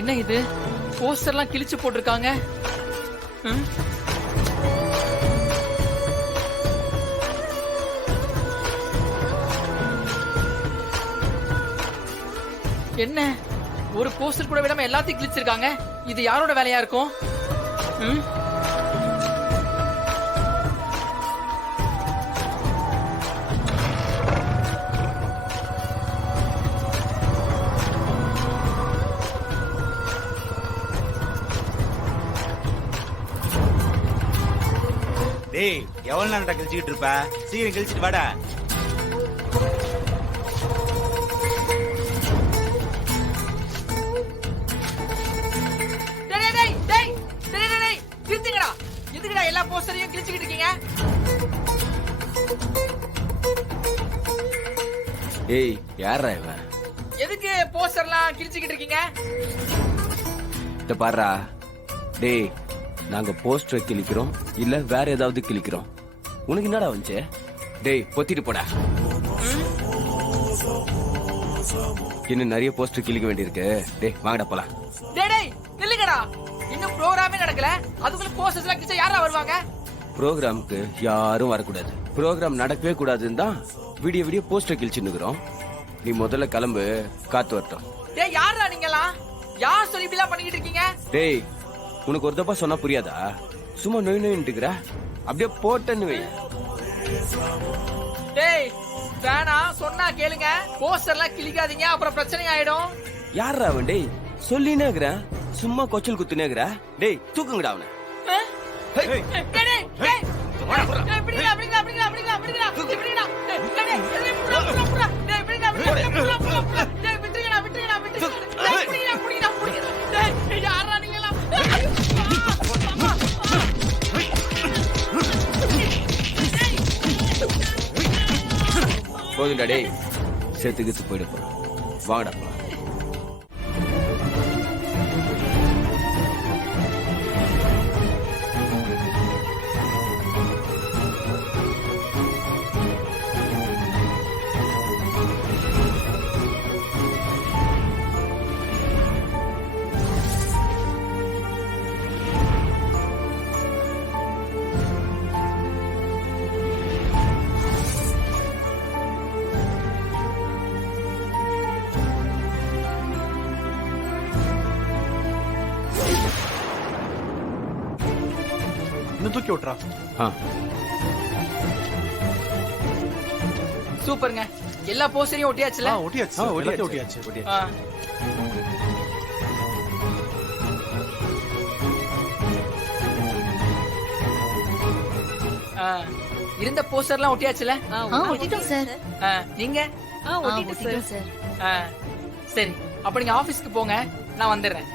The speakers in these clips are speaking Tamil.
என்ன இது போஸ்டர்லாம் கிழிச்சு போட்டிருக்காங்க. என்ன ஒரு போஸ்டர் கூட விடாம எல்லாத்தையும் கிழிச்சிருக்காங்க. இது யாரோட வேலையா இருக்கும்? டேய் எவ்வளவு நேரம் கிழிச்சுக்கிட்டு இருப்ப? சீக்கிரம் கிழிச்சிட்டு வாடா. எதுக்குடா எல்லா போஸ்டரையும் கிழிச்சுக்கிட்டு இருக்கீங்க? ஏய் யாரா இவன்? எதுக்கு போஸ்டர்லாம் கிழிச்சுக்கிட்டு இருக்கீங்க? இத பாருடா. டேய் நாங்க போஸ்டர் கிழிக்கிறோம் இல்ல வேற ஏதாவது கிழிக்கிறோம். உனக்கு என்னடா வந்துச்சு? டேய் பொத்திட்டு போடா. இன்னும் நிறைய போஸ்டர் கிழிக்க வேண்டியிருக்கு. டேய் வாங்கடா போலாம். டேய் நில்லுங்கடா. இன்னும் ப்ரோகிராமே நடக்கல, அதுக்குள்ள போஸ்டர்ஸ்லாம் கிழிச்சா யாரா வருவாங்க? ப்ரோகிராமுக்கு யாரும் வரக்கூடாது. ப்ரோகிராம் நடக்கவே கூடாதுன்னு தான் விடிய விடிய போஸ்டர் கிழிச்சுன்னுக்குறோம். நீ முதல்ல கிளம்பு, காத்து வரட்டும். டேய் யாரா நீங்களா? யார் சொல்லி இப்படிலாம் பண்ணிக்கிட்டு இருக்கீங்க? டேய் உனக்கு ஒரு தப்பா சொன்னா புரியாதா? சும்மா நோய் நோயின்ட்டுக்கிற. அப்படியே போட்டேன்னு வை. டேய் வேணா, சொன்னா கேளுங்க. போஸ்டர்லாம் கிழிக்காதீங்க, அப்புறம் பிரச்சனை ஆயிடும். யாரா அவன்? டேய் சொல்லினே இருக்கிறேன், சும்மா கொச்சல் குத்துனே இருக்கிற. டேய் தூக்குங்கடா அவனை. போதுண்டா டேய், சேர்த்து கித்து போயிட போறோம். வாங்கடா போலாம். தூக்கி விட்டுறா. சூப்பருங்க, எல்லா போஸ்டரையும் ஒட்டியாச்சுல? ஒட்டியாச்சு. இருந்த போஸ்டர்லாம் ஒட்டியாச்சுல? ஒட்டிட்டோம் சார். நீங்க? ஒட்டிட்டோம் சார். சரி, அப்ப நீங்க ஆபீஸ்க்கு போங்க, நான் வந்துடுறேன்.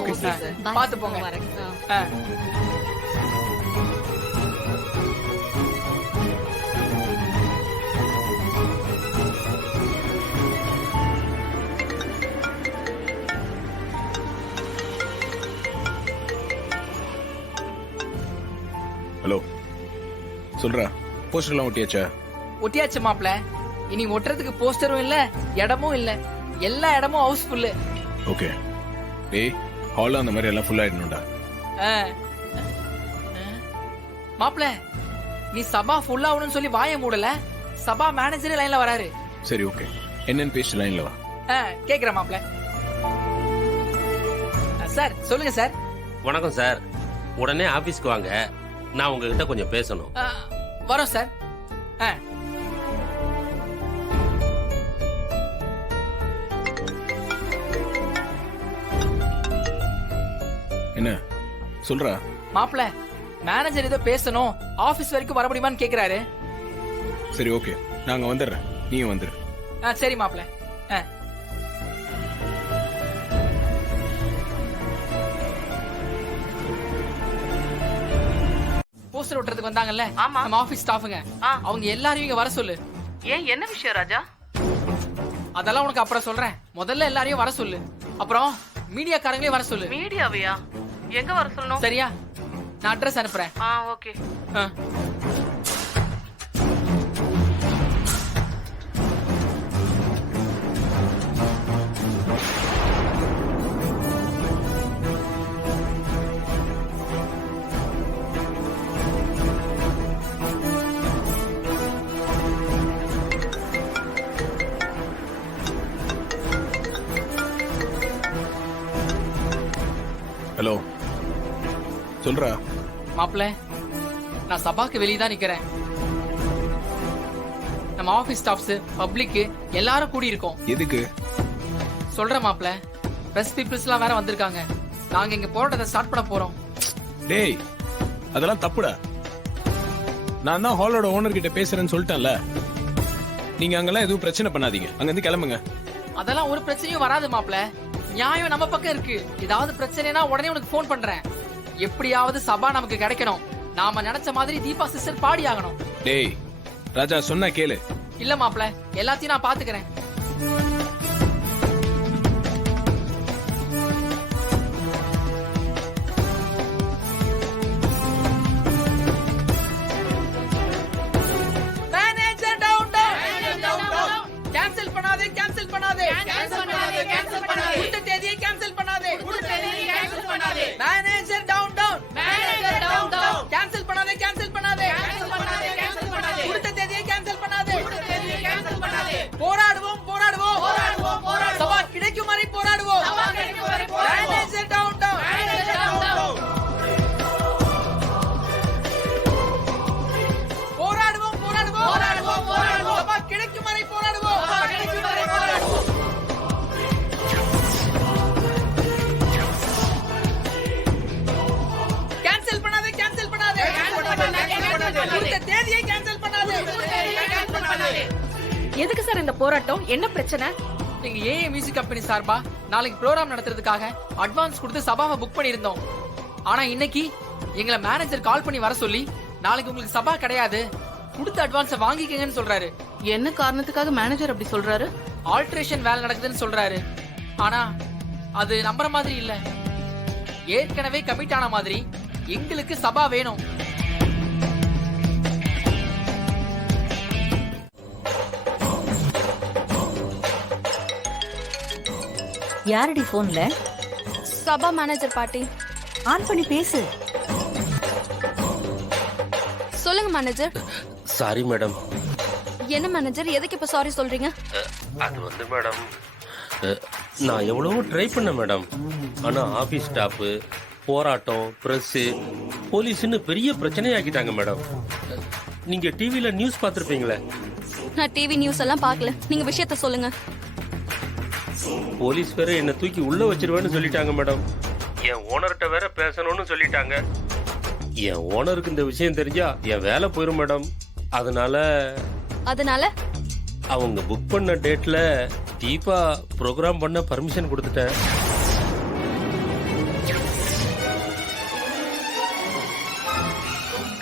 Okay sir. பாத்து போங்க. ஹலோ சொல்றா, போஸ்டர்லாம் ஒட்டியாச்சா? ஒட்டியாச்சு மாப்ள. இனி ஒட்டுறதுக்கு போஸ்டரும் இல்ல, இடமும் இல்ல. எல்லா இடமும் ஹவுஸ்ஃபுல். ஓகே. டேய் ஹால்ல அந்த மாதிரி எல்லாம் ஃபுல் ஆயிடணும்டா. மாப்ள நீ சபா ஃபுல் ஆகணும்னு சொல்லி வாய மூடல. சபா மேனேஜர் லைன்ல வராரு. சரி ஓகே, என்னன்னு பேசி லைன்ல வா. கேக்குறேன் மாப்ள. சார் சொல்லுங்க சார். வணக்கம் சார், உடனே ஆபீஸ்க்கு வாங்க, நான் உங்ககிட்ட கொஞ்சம் பேசணும். வரோம் சார். என்ன சொல்றா? மாப்ள மேனேஜர் ஏதோ பேசணும், ஆபீஸ் வரைக்கும் வர முடியுமான்னு கேக்குறாரு. சரி ஓகே, நாங்க வந்துடுறேன், நீயும் வந்துரு. சரி மாப்ள. போஸ்டர் ஒட்டுறதுக்கு வந்தாங்கல்ல நம்ம ஆபீஸ் ஸ்டாஃபுங்க, அவங்க எல்லாரையும் இங்க வர சொல்லு. ஏன், என்ன விஷயம் ராஜா? அதெல்லாம் உனக்கு அப்புறம் சொல்றேன். முதல்ல எல்லாரையும் வர சொல்லு. அப்புறம் மீடியாக்காரங்களே வர சொல்லு. மீடியாவையா? எங்க வர சொல்லணும்? சரியா? நான் அட்ரஸ் அனுப்புறேன். ஓகே. ஹலோ, சொல்றா. மாப்ள, நான் சபாக்கு வெளியே தான் நிக்கிறேன். நம்ம ஆபீஸ் ஸ்டாஃப்ஸ், பப்ளிக் எல்லாரும் கூடி இருக்கோம். எதுக்கு? சொல்றேன் மாப்ள, பிரஸ் பீப்புள்ஸ் எல்லாம் வேற வந்திருக்காங்க. நாங்க இங்க போராட்டத்தை ஸ்டார்ட் பண்ண போறோம். டேய், அதெல்லாம் தப்புடா. நான் தான் ஹாலோட ஓனர் கிட்ட பேசுறேன்னு சொல்லிட்டேன்ல. நீங்க அங்கெல்லாம் எதுவும் பிரச்சனை பண்ணாதீங்க, அங்க இருந்து கிளம்புங்க. அதெல்லாம் ஒரு பிரச்சனையும் வராது மாப்ள. நியாயம் நம்ம பக்கம் இருக்கு. ஏதாவது பிரச்சனைனா உடனே உனக்கு போன் பண்றேன். எப்படியாவது சபா நமக்கு கிடைக்கணும். நாம நினைச்ச மாதிரி தீபா சிஸ்டர் பாடி ஆகணும். டேய் ராஜா, சொன்னா கேளு. இல்ல மாப்ள, எல்லாத்தையும் நான் பாத்துக்கிறேன். Manager down down. கேன்சல் பண்ணாதே, கேன்சல் பண்ணாதே, கேன்சல் பண்ணாதே, கேன்சல் பண்ணாதே. இந்த தேதியை கேன்சல் பண்ணாதே, இந்த தேதியை கேன்சல் பண்ணாதே. Manager down down, manager down down. Cancel பண்ணாதே, கேன்சல் பண்ணாதே, கேன்சல் பண்ணாதே, கேன்சல் பண்ணாதே. இந்த தேதியை கேன்சல் பண்ணாதே, இந்த தேதியை கேன்சல் பண்ணாதே. போராடுவோம், போராடுவோம், போராடுவோம், போராடுவோம். சபா கிடைக்கும் வரை போராடுவோம், சபா கிடைக்கும் வரை போராடுவோம். Manager down down, manager down down. போராடுவோம், போராடுவோம், போராடுவோம், போராடுவோம். சபா கிடைக்கும் வரை போராடுவோம், சபா கிடைக்கும் வரை போராடுவோம். கேன்சல் பண்ணாதே, கேன்சல் பண்ணாதே, இந்த தேதியை கேன்சல் பண்ணாதே, இந்த தேதியை கேன்சல் பண்ணாதே. எதுக்கு சார் இந்த போராட்டம்? என்ன பிரச்சனை? எங்க ஏஏ மியூசிக் கம்பெனி சார்பா நாளைக்கு ப்ரோகிராம் நடத்துறதுக்காக அட்வான்ஸ் கொடுத்து சபாவை புக் பண்ணியிருந்தோம். ஆனா இன்னைக்கு எங்களை மேனேஜர் கால் பண்ணி வர சொல்லி, நாளைக்கு உங்களுக்கு சபா கிடையாது, கொடுத்த அட்வான்ஸை வாங்கிக்கங்கன்னு சொல்றாரு. என்ன காரணத்துக்காக மேனேஜர் அப்படி சொல்றாரு? ஆல்ட்ரேஷன் வேலை நடக்குதுன்னு சொல்றாரு. ஆனா அது நம்புற மாதிரி இல்ல. ஏற்கனவே கமிட் ஆன மாதிரி எங்களுக்கு சபா வேணும். யாரடி போன்ல? சபா மேனேஜர் பாட்டி. ஆன் பண்ணி பேசு. சொல்லுங்க மேனேஜர். Sorry madam. என்ன மேனேஜர், எதுக்கு இப்ப சாரி சொல்றீங்க? அது வந்து மேடம், நான் எவ்வளவோ ட்ரை பண்ணேன் மேடம். ஆனா ஆபீஸ் ஸ்டாஃப், போராட்டம், பிரஸ், போலீஸ்னு பெரிய பிரச்சனையாக்கிட்டாங்க மேடம். நீங்க டிவில நியூஸ் பார்த்திருப்பீங்களே. நான் டிவி நியூஸ் எல்லாம் பார்க்கல. நீங்க விஷயத்த சொல்லுங்க. போலீஸ் வேற என்ன தூக்கி உள்ள வச்சிருவேன்னு சொல்லிட்டாங்க மேடம். என் ஓனர்கிட்ட வேற பேசணும்னு சொல்லிட்டாங்க. என் ஓனருக்கு இந்த விஷயம் தெரிஞ்சா என் வேலை போயிரும் மேடம். அதனால அவங்க புக் பண்ண டேட்ல தீபா ப்ரோக்ராம் பண்ண பர்மிஷன் கொடுத்துட்டேன்.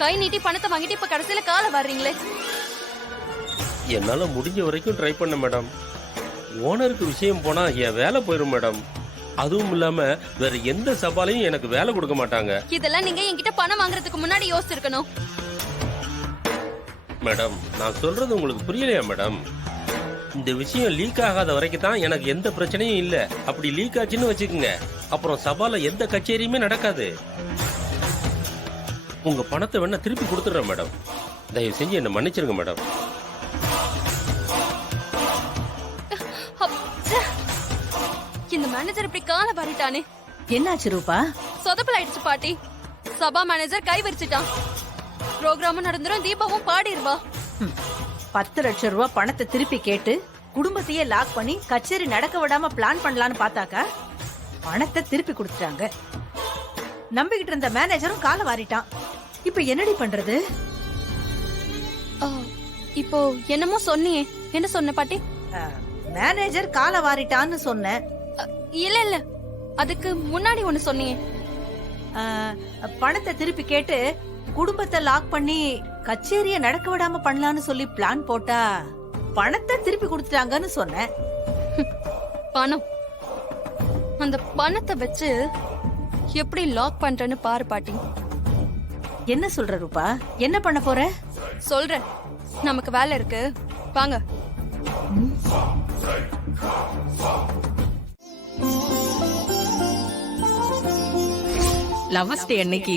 கை நீட்டி பணத்தை வாங்கிட்டு இப்ப கடைசியில கால வர்றீங்களே. என்னால முடிஞ்ச வரைக்கும் ட்ரை பண்ண மேடம். ஓனருக்கு விஷயம் போனா என் வேலை போயிரும் மேடம். அதுவும் இல்லாம வேற எந்த சபாலையும் எனக்கு வேலை கொடுக்க மாட்டாங்க. இதெல்லாம் நீங்க என்கிட்ட பணம் வாங்குறதுக்கு முன்னாடி யோசிச்சிருக்கணும். மேடம், நான் சொல்றது உங்களுக்கு புரியலையா மேடம்? இந்த விஷயம் லீக் ஆகாத வரைக்கும் தான் எனக்கு எந்த பிரச்சனையும் இல்ல. அப்படி லீக் ஆச்சுன்னு வச்சுக்கோங்க, அப்புறம் சபால எந்த கச்சேரியுமே நடக்காது. உங்க பணத்தை வேணா திருப்பி கொடுத்துடுறேன் மேடம். தயவு செஞ்சு என்ன மன்னிச்சிருங்க மேடம். இந்த மேனேஜர் இப்படி கால வரிட்டானே. என்னாச்சு ரூபா? சொதப்பல் ஆயிடுச்சு பாட்டி. சபா மேனேஜர் கை விரிச்சிட்டான். ப்ரோக்ராமும் நடந்துரும், தீபாவும் பாடிடுவா. 10 லட்சம் ரூபாய் பணத்தை திருப்பி கேட்டு குடும்பத்தையே லாக் பண்ணி கச்சேரி நடக்க விடாம பிளான் பண்ணலான்னு பார்த்தாக்கா பணத்தை திருப்பி கொடுத்துட்டாங்க. நம்பிக்கிட்டு இருந்த மேனேஜரும் காலை வாரிட்டான். இப்ப என்னடி பண்றது? ஆ, இப்போ என்னமோ சொன்னியே, என்ன சொன்ன பாட்டி? மேனேஜர் காலை வாரிட்டான்னு சொன்னேன். இல்ல இல்ல, அதுக்கு முன்னாடி ஒண்ணு சொன்னியே. பணத்தை திருப்பி கேட்டு குடும்பத்தை லாக் பண்ணி கச்சேரிய நடக்க விடாம பண்ணலான்னு சொல்லி பிளான் போட்டா பணத்தை திருப்பி கொடுத்துட்டாங்கன்னு சொன்னேன். பணம், அந்த பணத்தை வச்சு எப்படி லாக் பண்றேன்னு பாரு பாட்டி. என்ன சொல்ற ரூபா? என்ன பண்ண போற? சொல்றேன், நமக்கு வேலை இருக்கு, வாங்க. லவர்ஸ் டே அன்னைக்கு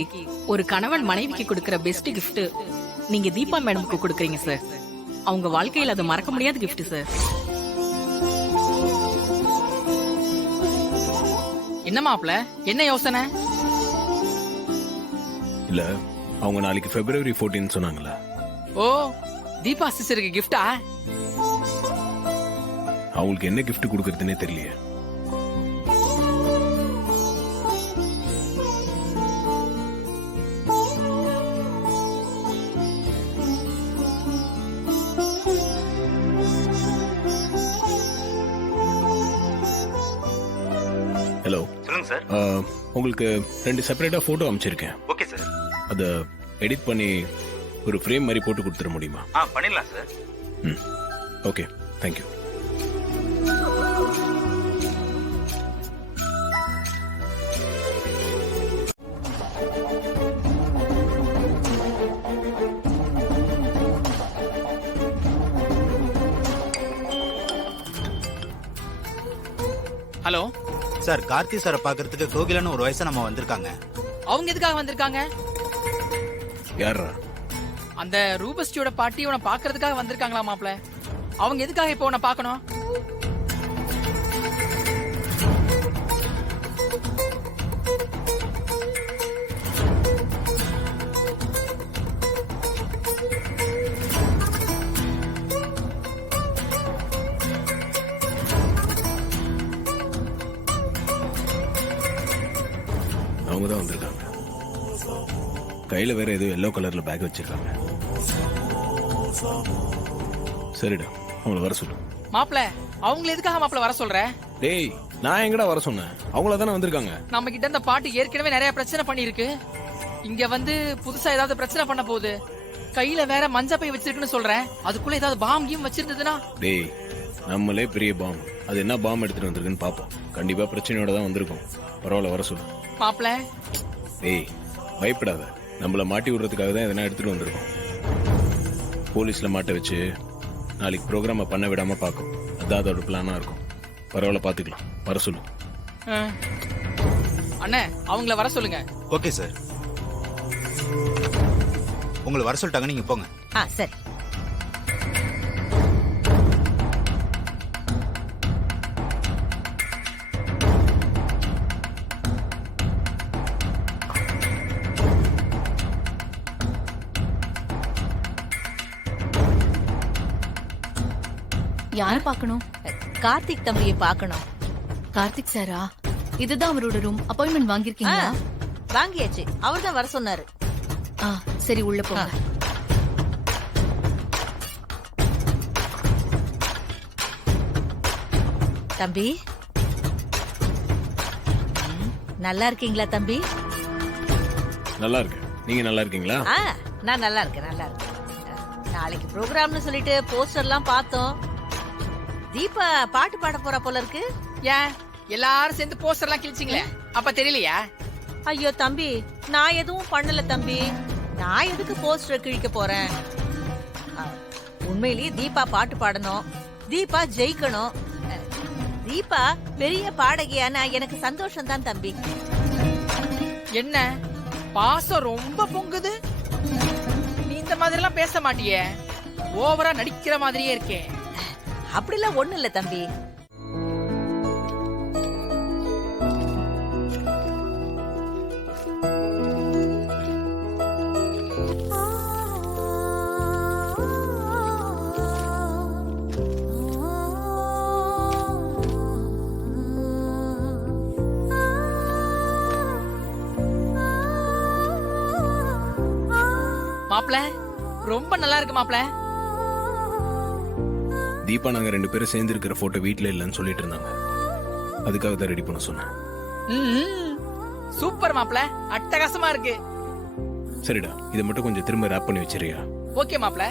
ஒரு கணவன் மனைவிக்கு கொடுக்கிற பெஸ்ட் gift நீங்க தீபா மேடம்க்கு கொடுக்கறீங்க சார். அவங்க வாழ்க்கையில அது மறக்க முடியாத gift சார். என்ன மாப்ள, என்ன யோசனை? இல்ல அவங்க நாளைக்கு February 14 சொன்னாங்கல்ல. ஓ, தீபா சிஸ்டருக்கு கிஃப்டா? அவங்களுக்கு என்ன gift கொடுக்கறதுனே தெரியலையே. ஹலோ, சொல்லுங்க சார். உங்களுக்கு 2 செப்பரேட்டா போட்டோ அமைச்சிருக்கேன். Okay sir. அதை எடிட் பண்ணி ஒரு ஃப்ரேம் மாதிரி போட்டு கொடுத்துட முடியுமா? பண்ணிடலாம் சார். ம், okay, thank you. Hello sir, Karthi சாரை பாக்குறதுக்கு கோகிலான்னு ஒரு வயசா நம்ம வந்திருக்காங்க. அவங்க எதுக்காக வந்திருக்காங்க? யாரா? அந்த ரூபஸ்டியோட பாட்டி உன்னை பாக்குறதுக்காக வந்திருக்காங்களா மாப்ள? அவங்க எதுக்காக இப்போ உன்னை பார்க்கணும்? அவங்க தான் வந்திருக்காங்க. கையில வேற ஏதோ எல்லோ கலர்ல பேக் வச்சிருக்காங்க. சரிடா, அவங்கள வர சொல்லு. மாப்ள, அவங்கள எதுக்காக மாப்ள வர சொல்ற? டேய், நான் எங்கடா வர சொன்னேன்? அவங்கள தானே வந்திருக்காங்க. நம்ம கிட்ட இந்த பாட்டி ஏற்கனவே நிறைய பிரச்சனை பண்ணிருக்கு. இங்க வந்து புதுசா ஏதாவது பிரச்சனை பண்ண போகுது. கையில வேற மஞ்சள் பை வச்சிருக்குன்னு சொல்றேன். அதுக்குள்ள ஏதாவது பாம் கீம் வச்சிருந்ததுன்னா? டேய், நம்மளே பெரிய பாம், அது என்ன பாம் எடுத்துட்டு வந்திருக்குன்னு பாப்போம். கண்டிப்பா பிரச்சனையோட தான் வந்திருக்கும். பரவாயில்ல, வர சொல்லு. மாப்ள, டேய், பயப்படாத. நம்மள மாட்டி விடுறதுக்காக தான் எதனா எடுத்துட்டு வந்திருக்கோம். போலீஸ்ல மாட்ட வச்சு நாளைக்கு ப்ரோக்ராம பண்ண விடாம பாக்கும். அதான் அதோட பிளானா இருக்கும். பரவாயில்ல, பாத்துக்கலாம். வர சொல்லு. அண்ணே, அவங்கள வர சொல்லுங்க. Okay sir. உங்களை வர சொல்லிட்டாங்க, நீங்க போங்க. சரி. யார பார்க்கணும்? கார்த்திக் தம்பியை பார்க்கணும். கார்த்திக் சாரா? இதுதான் அவரோட ரூம். அப்பாயின்மெண்ட் வாங்கிருக்கீங்களா? வாங்கியாச்சு. அவர் தான் வர சொன்னாரு. சரி, உள்ள போங்க. தம்பி, நல்லா இருக்கீங்களா தம்பி? நல்லா இருக்கு. நீங்க நல்லா இருக்கீங்களா? நான் நல்லா இருக்கேன், நல்லா இருக்கேன். நாளைக்கு ப்ரோக்ராம்னு சொல்லிட்டு போஸ்டர்லாம் பார்த்தோம். தீபா பாட்டு பாட போறா போல இருக்கு. ஏன் எல்லாரும் சேர்ந்து போஸ்டர் எல்லாம் கிழிச்சிங்களே, அப்ப தெரியலையா? ஐயோ தம்பி, நான் எதுவும் பண்ணல தம்பி. நான் எதுக்கு போஸ்டர் கிழிக்க போறேன்? உண்மையிலேயே தீபா பாட்டு பாடணும், தீபா ஜெயிக்கணும். தீபா பெரிய பாடகியானா எனக்கு சந்தோஷம் தான் தம்பி. என்ன பாசம் ரொம்ப பொங்குது? நீ இந்த மாதிரி எல்லாம் பேச மாட்டியே, ஓவரா நடிக்கிற மாதிரியே இருக்கே. அப்படிலாம் ஒண்ணு இல்ல தம்பி. மாப்ள ரொம்ப நல்லா இருக்கு மாப்ள. தீபா நாங்க 2 பேரும் சேர்ந்து இருக்கிற போட்டோ வீட்ல இல்லைன்னு சொல்லிட்டு இருந்தாங்க. அதுக்காக தான் ரெடி பண்ண சொன்னேன். சூப்பர் மாப்ள, அட்டகாசமா இருக்கு. சரிடா, இதை மட்டும் கொஞ்சம் திரும்ப ரேப் பண்ணி வச்சிரியா? ஓகே மாப்ள.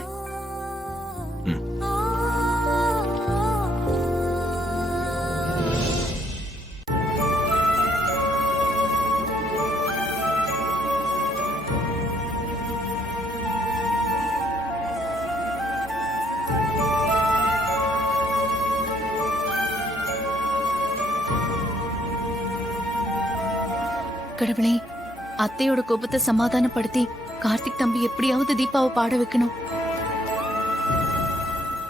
கடவுளே, அத்தையோட கோபத்தை சமாதானப்படுத்தி கார்த்திக் தம்பி எப்படியாவது தீபாவை பாட வைக்கணும்.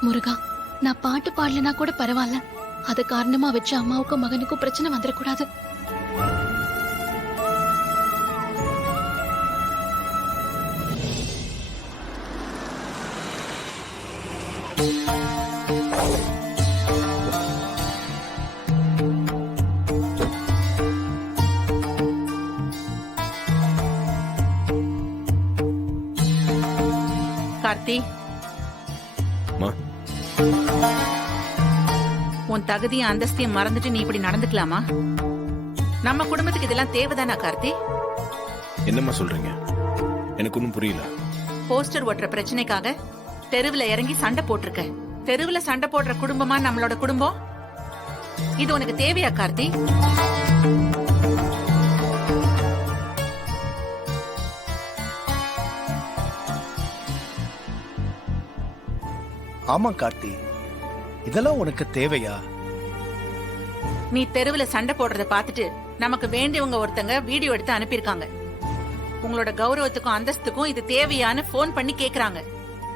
முருகா, நான் பாட்டு பாடலனா கூட பரவாயில்ல, அது காரணமா வச்சு அம்மாவுக்கும் மகனுக்கும் பிரச்சனை வந்துடக்கூடாது. கார்த்தி, அம்மா, உன் தகுதியும் அந்தஸ்தையும் மறந்துட்டு நீ இப்படி நடந்துக்கலாமா? நம்ம குடும்பத்துக்கு இதெல்லாம் தேவைதானா கார்த்தி? என்னம்மா சொல்றீங்க? எனக்கு ஒன்றும் புரியல. போஸ்டர் ஓட்டுற பிரச்சனைக்காக தெருவுல இறங்கி சண்டை போட்டிருக்க. தெருவுல சண்டை போடுற குடும்பமா நம்மளோட குடும்பம்? இது உனக்கு தேவையா கார்த்தி? ஆமா கார்த்தி, இதெல்லாம் உனக்கு தேவையா? நீ தெருவுல சண்டை போடுறத பார்த்துட்டு நமக்கு வேண்டியவங்க ஒருத்தங்க வீடியோ எடுத்து அனுப்பியிருக்காங்க. உங்களோட கௌரவத்துக்கும் அந்தஸ்துக்கும் இது தேவையான்னு போன் பண்ணி கேக்குறாங்க.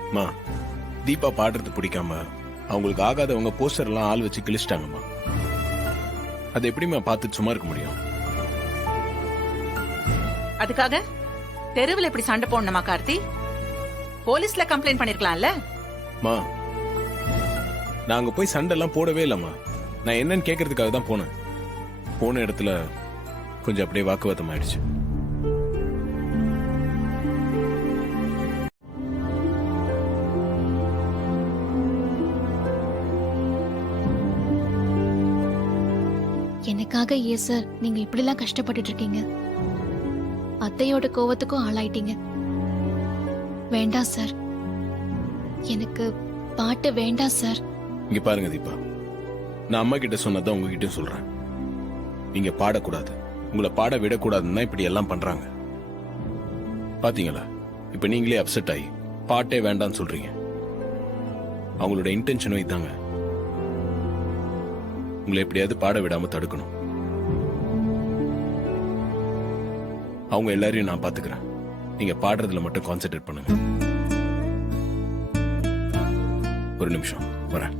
அம்மா, தீபா பாடுறது பிடிக்காம அவங்களுக்கு ஆகாதவங்க போஸ்டர் எல்லாம் ஆள் வச்சு கிழிச்சிட்டாங்கம்மா. அது எப்படிம்மா பார்த்துட்டு சும்மா இருக்க முடியும்? அதுக்காக தெருவுல இப்படி சண்டை போடணுமா கார்த்தி? போலீஸ்ல கம்ப்ளைண்ட் பண்ணிருக்கலாம்ல? மா, நாங்க போய் சண்டை எல்லாம் போடவே இல்லம்மா. நான் என்னன்னு கேக்குறதுக்காக தான் போனேன். போன இடத்துல கொஞ்சம் அப்படியே வாக்குவாதம் ஆயிடுச்சு. எனக்காக ஏன் சார் நீங்க இப்படி எல்லாம் கஷ்டப்பட்டுட்டு இருக்கீங்க? அத்தையோட கோவத்துக்கும் ஆளாயிட்டீங்க. வேண்டாம் சார், எனக்கு பாட்டு வேண்டாம் சார். இங்க பாருங்க தீபா, நான் அம்மா கிட்ட சொன்னதான் உங்ககிட்ட சொல்றேன். நீங்க பாடக்கூடாது, உங்களை பாட விடக்கூடாதுன்னு இப்படி எல்லாம் பண்றாங்க. பாத்தீங்களா, இப்ப நீங்களே அப்செட் ஆகி பாட்டே வேண்டாம்னு சொல்றீங்க. அவங்களோட இன்டென்ஷனும் இதாங்க, உங்களை எப்படியாவது பாட விடாம தடுக்கணும். அவங்க எல்லாரையும் நான் பாத்துக்கிறேன். நீங்க பாடுறதுல மட்டும் கான்சென்ட்ரேட் பண்ணுங்க. ஒரு நிமிஷம் வரேன்.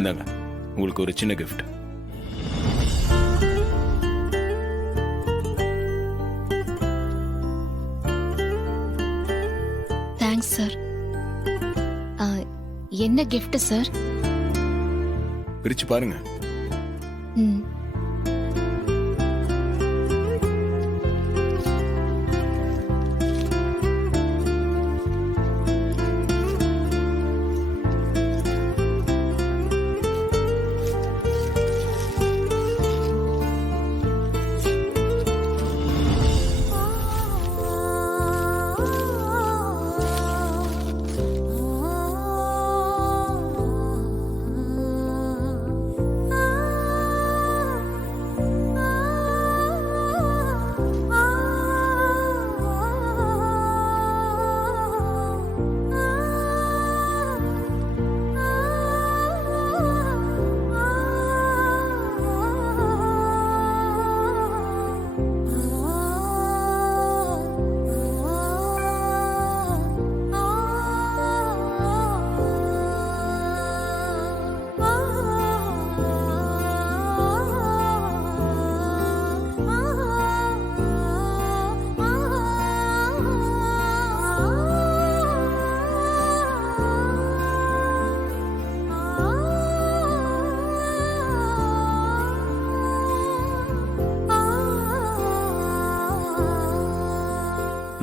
இந்தாங்க, உங்களுக்கு ஒரு சின்ன கிஃப்ட். Thanks sir. என்ன கிஃப்ட் சார்? பிரிச்சு பாருங்க. ம்,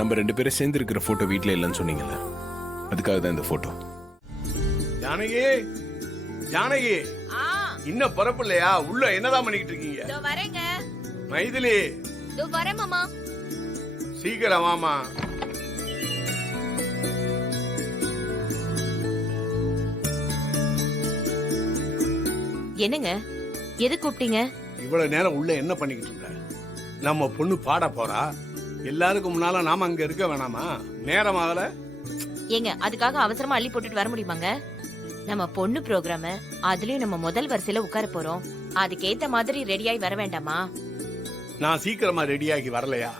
நம்ம 2 பேரும் சேர்ந்து இருக்கிற போட்டோ வீட்ல இல்லைன்னு சொன்னீங்கல்ல, அதுக்காக தான் இந்த போட்டோ. ஜானகி, ஜானகி, இன்னும் புறப்படலையா? உள்ள என்னதான் பண்ணிக்கிட்டு இருக்கீங்க? வரேங்க. மைதிலி, வரேன் மாமா. சீக்கிரம் வாமா. என்னங்க, எது கூப்பிட்டீங்க? இவ்வளவு நேரம் உள்ள என்ன பண்ணிக்கிட்டு இருந்த? நம்ம பொண்ணு பாட போறா, எல்லாருக்கும் முன்னால நாம அங்க இருக்க வேணாமா? நேரம் ஆகல. ஏங்க, அதுக்காக அவசரமா அள்ளி போட்டுட்டு வர முடியுமாங்க? நம்ம பொண்ணு ப்ரோக்ராம், அதுலயும் நம்ம முதல் வரிசையில உட்கார போறோம். அதுக்கேத்த மாதிரி ரெடியாகி வர வேண்டாமா? நான் சீக்கிரமா ரெடியாகி வரலையா?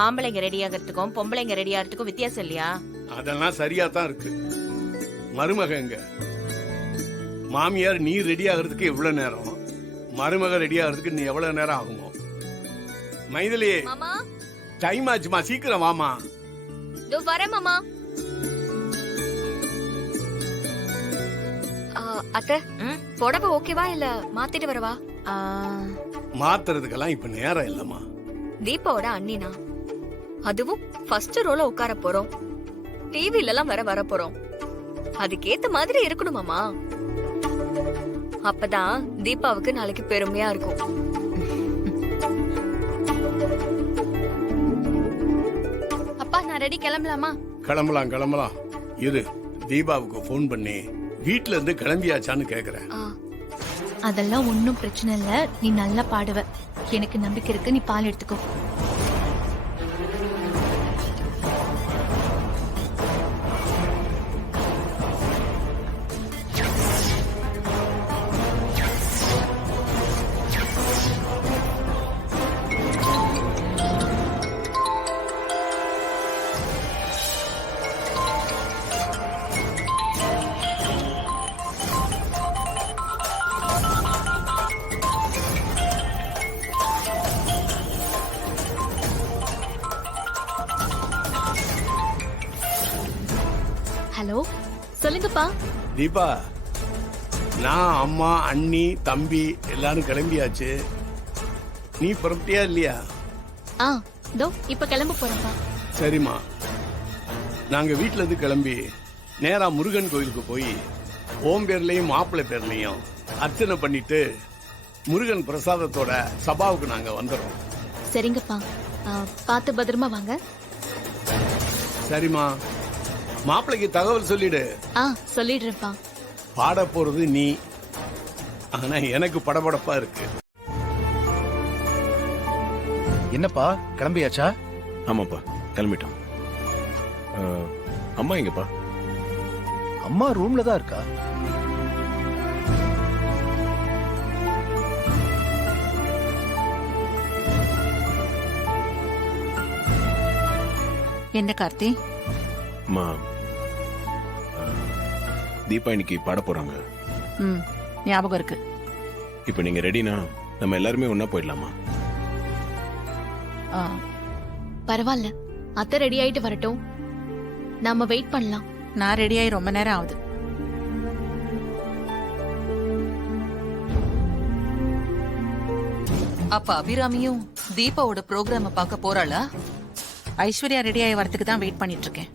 ஆம்பளைங்க ரெடி ஆகிறதுக்கும் பொம்பளைங்க ரெடி ஆகிறதுக்கும் வித்தியாசம் இல்லையா? அதெல்லாம் சரியா தான் இருக்கு. மருமக எங்க? மாமியார் நீ ரெடி ஆகிறதுக்கு எவ்வளவு நேரம், மருமக ரெடி ஆகிறதுக்கு நீ எவ்வளவு நேரம் ஆகுமோ? மைதிலி, மாமா, டைம் ஆச்சுமா, சீக்கிரம் வாமா. வரேன் மாமா. அத்தை, புடவை ஓகேவா இல்ல மாத்திட்டு வரவா? மாத்துறதுக்கெல்லாம் இப்ப நேரம் இல்லம்மா. தீபாவோட அண்ணினா, அதுவும் ஃபர்ஸ்ட் ரோல உட்கார போறோம். டிவில எல்லாம் வர போறோம். அதுக்கேத்த மாதிரி இருக்கணுமாமா? அப்பதான் தீபாவுக்கு நாளைக்கு பெருமையா இருக்கும். அப்பா, நான் ரெடி, கிளம்பலாமா? கிளம்பலாம் கிளம்பலாம். இரு, தீபாவுக்கு போன் பண்ணி வீட்ல இருந்து கிளம்பியாச்சான்னு கேக்குறேன். அதெல்லாம் ஒன்னும் பிரச்சனை இல்ல. நீ நல்லா பாடுவ, எனக்கு நம்பிக்கை இருக்கு. நீ பால் எடுத்துக்கோ. ஹலோ, சொல்லுங்கப்பா. தீபா, நான், அம்மா, அண்ணி, தம்பி எல்லாரும் கிளம்பியாச்சு. நீ புறப்பட்டியா இல்லையா? தோ இப்ப கிளம்ப போறேன்ப்பா. சரிம்மா, நாங்க வீட்ல இருந்து கிளம்பி நேரா முருகன் கோயிலுக்கு போய் ஓம் பேர்லயும் மாப்பிள்ளை பேர்லயும் அர்ச்சனை பண்ணிட்டு முருகன் பிரசாதத்தோட சபாவுக்கு நாங்க வந்துடுறோம். சரிங்கப்பா, பார்த்து பத்திரமா வாங்க. சரிம்மா, மாப்பிள்ளைக்கு தகவல் சொல்லிடு. சொல்லிடுறேன்ப்பா. பாட போறது நீ, ஆனா எனக்கு படபடப்பா இருக்கு. என்னப்பா, கிளம்பியாச்சா? ஆமாப்பா, கிளம்பிட்டோம். அம்மா எங்கப்பா? அம்மா ரூம்ல தான் இருக்கா. என்ன கார்த்தி? அம்மா, தீபா இன்னைக்கு பாட போறாங்க. ஞாபகம் இருக்கு. இப்ப நீங்க ரெடினா நம்ம எல்லாருமே ஒன்னா போயிடலாமா? பரவாயில்ல, அத்தை ரெடி ஆயிட்டு வரட்டும், நாம வெயிட் பண்ணலாம். நான் ரெடியாகி ரொம்ப நேரம் ஆகுது. அப்ப அபிராமியும் தீபாவோட ப்ரோக்ராம பார்க்க போறாளா? ஐஸ்வர்யா ரெடியாகி வரதுக்கு தான் வெயிட் பண்ணிட்டு இருக்கேன்.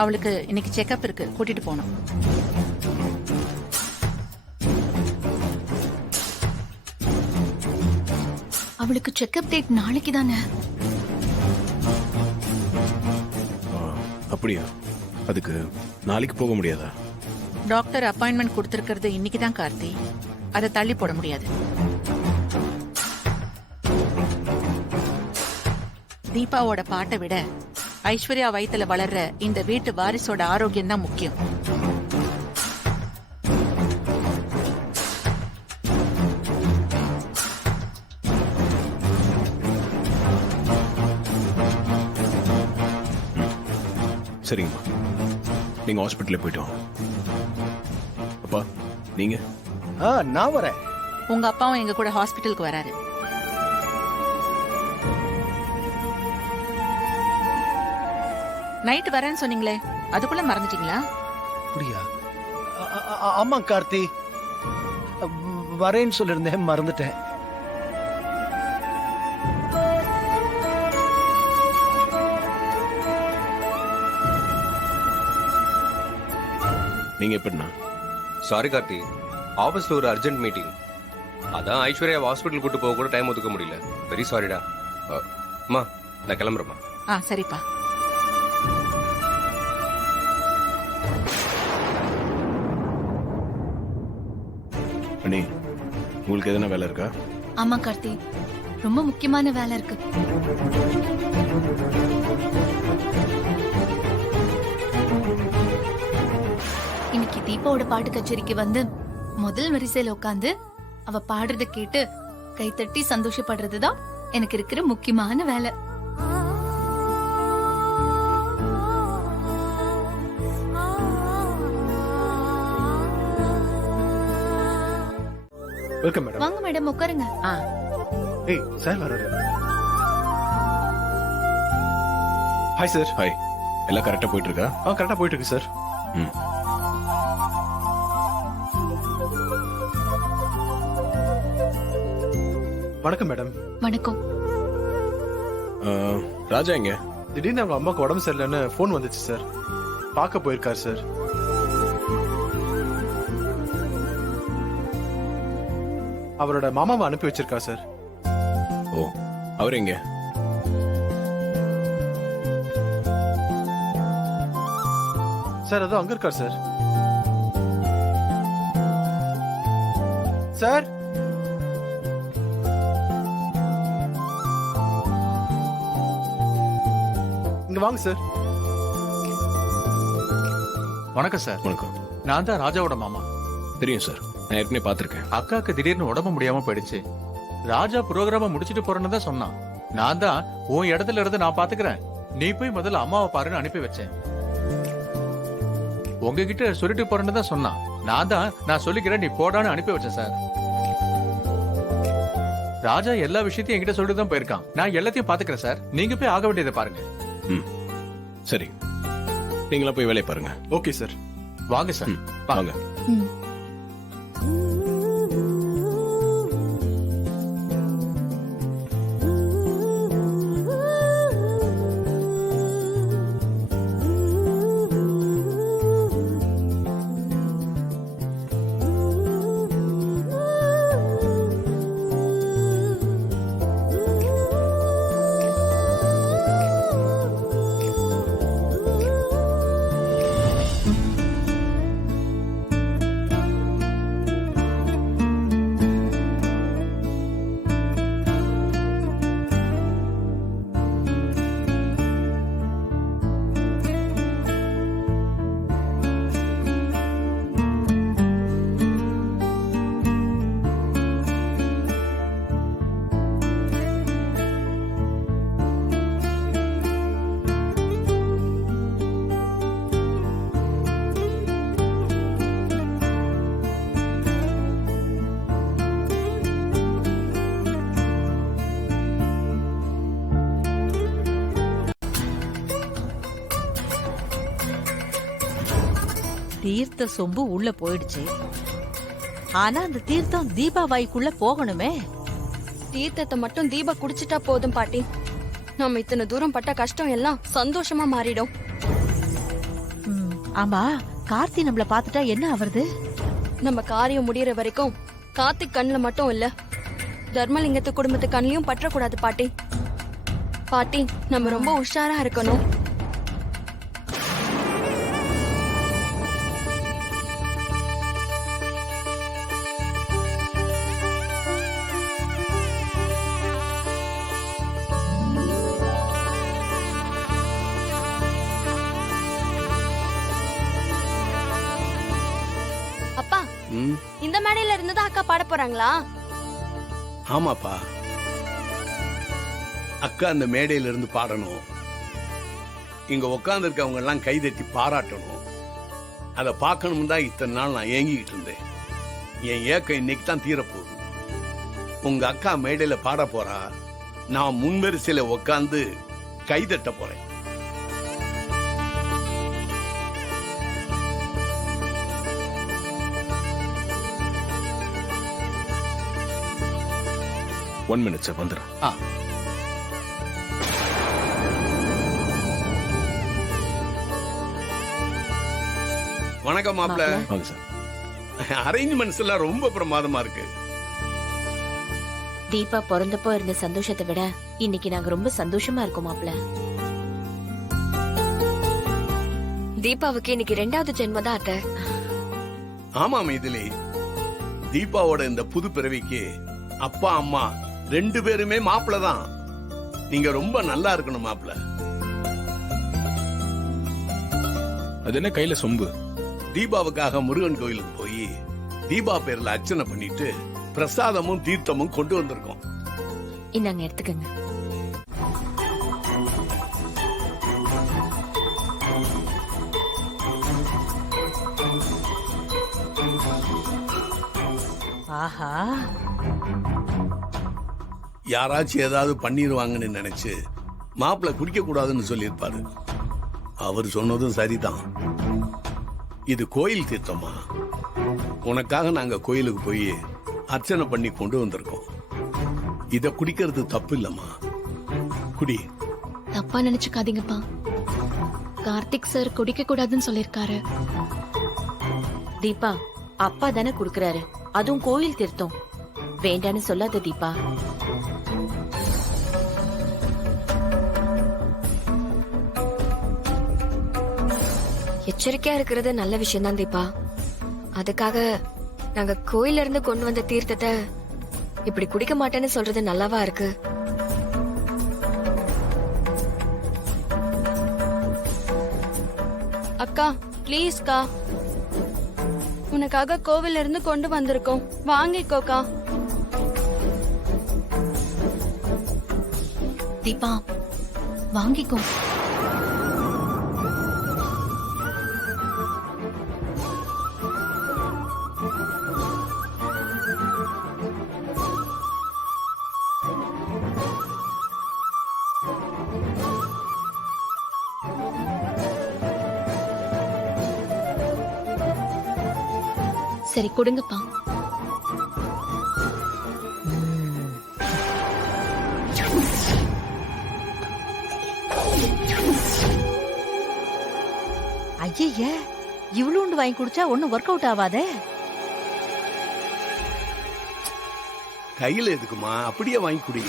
அவளுக்கு இன்னைக்கு செக்அப் இருக்கு, கூட்டிட்டு போகணும். அவளுக்கு செக்அப் டேட் நாளைக்கு தானே? அப்படியா? அதுக்கு நாளைக்கு போக முடியாதா? டாக்டர் அப்பாயின்மெண்ட் கொடுத்திருக்கிறது இன்னைக்கு தான் கார்த்தி. அதை தள்ளி போட முடியாது. தீபாவோட பாட்டை விட ஐஸ்வர்யா வயித்துல வளர்ற இந்த வீட்டு வாரிசோட ஆரோக்கியம் தான் முக்கியம். சரிங்கம்மா, நீங்க ஹாஸ்பிட்டல்ல போயிட்டு வாங்க. அப்பா, நீங்க? நான் வரேன். உங்க அப்பாவும் எங்க கூட ஹாஸ்பிட்டலுக்கு வராரு. நைட் வரேன்னு சொன்னீங்களே, அதுக்குள்ள மறந்துட்டீங்களா? அப்படியா? ஆமா கார்த்தி, வரேன்னு சொல்லிருந்தேன், மறந்துட்டேன். நீங்க எப்படிண்ணா? சாரி கார்த்தி, ஆபீஸ்ல ஒரு அர்ஜென்ட் மீட்டிங். அதான் ஐஸ்வர்யா ஹாஸ்பிட்டல் கூட்டு போக கூட டைம் ஒதுக்க முடியல. வெரி சாரிடா. அம்மா நான் கிளம்புறேம்மா. சரிப்பா. அண்ணி, உங்களுக்கு எதனா வேலை இருக்கா? ஆமா கார்த்தி, ரொம்ப முக்கியமான வேலை இருக்கு. இன்னைக்கு தீபாவோட பாட்டு கச்சேரிக்கு வந்து முதல் வரிசையில உட்காந்து அவ பாடுறத கேட்டு கைத்தட்டி சந்தோஷப்படுறதுதான் எனக்கு இருக்கிற முக்கியமான வேலை. Welcome madam. வாங்க மேடம், உட்காருங்க. ஏய் சார் வராரு. Hi sir. ஹாய். எல்லாம் கரெக்டா போயிட்டு இருக்கா? கரெக்டா போயிட்டு இருக்கு சார். ம். வணக்கம் மேடம். வணக்கம். ராஜா எங்க? திடீர்னு அவங்க அம்மாக்கு உடம்பு சரியில்லைன்னு ஃபோன் வந்துச்சு சார். பார்க்க போயிருக்காரு சார். அவரோட மாமாவை அனுப்பி வச்சிருக்கா சார். ஓ, அவர் எங்க? சார் அதோ அங்க இருக்கார் சார். சார் இங்க வாங்க சார். வணக்கம் சார். வணக்கம். நான் தான் ராஜாவோட மாமா. தெரியும் சார், நான் ஏற்கனவே பார்த்திருக்கேன். அக்காக்கு திடீர்னு உடம்பு முடியாம போயிடுச்சு. ராஜா ப்ரோக்ராம முடிச்சிட்டு போறேன்னு தான் சொன்னான். நான் தான் உன் இடத்துல இருந்து நான் பாத்துக்கிறேன், நீ போய் முதல்ல அம்மாவை பாருன்னு அனுப்பி வச்சேன். உங்ககிட்ட சொல்லிட்டு போறேன்னு தான் சொன்னான். நான் சொல்லிக்கிறேன், நீ போடான்னு அனுப்பி வச்சேன் சார். ராஜா எல்லா விஷயத்தையும் என்கிட்ட சொல்லிட்டு தான் போயிருக்கான். நான் எல்லாத்தையும் பாத்துக்கிறேன் சார், நீங்க போய் ஆக வேண்டியதை பாருங்க. சரி, நீங்களா போய் வேலையை பாருங்க. Okay sir. வாங்க சார். வாங்க. தீர்த்த சொம்பு உள்ள போயிடுச்சு. ஆனா அந்த தீர்த்தம் தீபா வாய்க்குள்ள போகணுமே. தீர்த்தத்தை மட்டும் தீபா குடிச்சிட்டா போதும் பாட்டி. நம்ம இத்தனை தூரம் பட்ட கஷ்டம் எல்லாம் சந்தோஷமா மாறிடும். ஆமா, கார்த்தி நம்மள பாத்துட்டா என்ன ஆவறது? நம்ம காரியம் முடியற வரைக்கும் கார்த்திக் கண்ணுல மட்டும் இல்ல, தர்மலிங்கத்து குடும்பத்து கண்ணிலையும் பற்றக்கூடாது பாட்டி. பாட்டி, நம்ம ரொம்ப உஷாரா இருக்கணும். அப்பா, இந்த மேடையில இருந்துதான் அக்கா பாட போறாங்களா? ஆமாப்பா, அக்கா அந்த மேடையில இருந்து பாடணும். இங்க உட்கார்ந்து இருக்கவங்க எல்லாம் கைதட்டி பாராட்டணும். அதை பார்க்கணும் தான் இத்தனை நாள் நான் ஏங்கிக்கிட்டு இருந்தேன். என் ஏக்கம் இன்னைக்கு தான் தீரப்போகுது. உங்க அக்கா மேடையில பாட போறா, நான் முன்வரிசையில உட்கார்ந்து கைதட்ட போறேன். ஒன் மினிட் சார், வந்துடுறேன். வணக்கம் மாப்ள. வாங்க சார். அரேஞ்ச்மெண்ட்ஸ் எல்லாம் ரொம்ப பிரமாதமா இருக்கு. தீபா பிறந்தப்போ இருந்த சந்தோஷத்தை விட இன்னைக்கு நாங்க ரொம்ப சந்தோஷமா இருக்கோம் மாப்ள. தீபாவுக்கு இன்னைக்கு 2வது ஜென்மம் தான் அத்தை. ஆமா மைதிலி, தீபாவோட இந்த புது பிறவிக்கு அப்பா அம்மா 2 பேருமே மாப்பிள்ள தான். நீங்க ரொம்ப நல்லா இருக்கணும் மாப்பிள்ள. அது என்ன கையில சொம்பு? தீபாவுக்காக முருகன் கோயிலுக்கு போய் தீபா பேர்ல அர்ச்சனை பண்ணிட்டு பிரசாதமும் தீர்த்தமும் கொண்டு வந்திருக்கோம். இந்தாங்க எடுத்துக்கங்க. ஆஹா, யாராச்சும் ஏதாவது பண்ணிடுவாங்கன்னு நினைச்சு மாப்பிள்ள குடிக்க கூடாதுன்னு சொல்லியிருப்பாரு. அவர் சொன்னதும் சரிதான். இது கோயில் தீர்த்தமா, உனக்காக நாங்க கோயிலுக்கு போய் அர்ச்சனை பண்ணி கொண்டு வந்திருக்கோம். இத குடிக்கிறது தப்பு இல்லம்மா, குடி. தப்பா நினைச்சுக்காதீங்கப்பா. கார்த்திக் சார் குடிக்க கூடாதுன்னு சொல்லிருக்காரு. தீபா அப்பா தானே குடுக்கறாரு, அதுவும் கோயில் தீர்த்தம். வேண்டான்னு சொல்லாத தீபா. எச்சரிக்கையா இருக்கிறது நல்ல விஷயம் தான் தீபா. அதுக்காக நாங்க கோயில இருந்து கொண்டு வந்த தீர்த்தத்தை இப்படி குடிக்க மாட்டேன்னு சொல்றது நல்லாவா இருக்கு? அக்கா ப்ளீஸ்க்கா, உனக்காக கோவில்ல இருந்து கொண்டு வந்திருக்கோம், வாங்கிக்கோக்கா. தீபா வாங்கிக்கோ. சரி கொடுங்கப்பா. ஐய, இவ்வளோண்டு வாங்கி குடிச்சா ஒன்னும் ஒர்க் அவுட் ஆகாதே. கையில எதுக்குமா, அப்படியே வாங்கி குடி.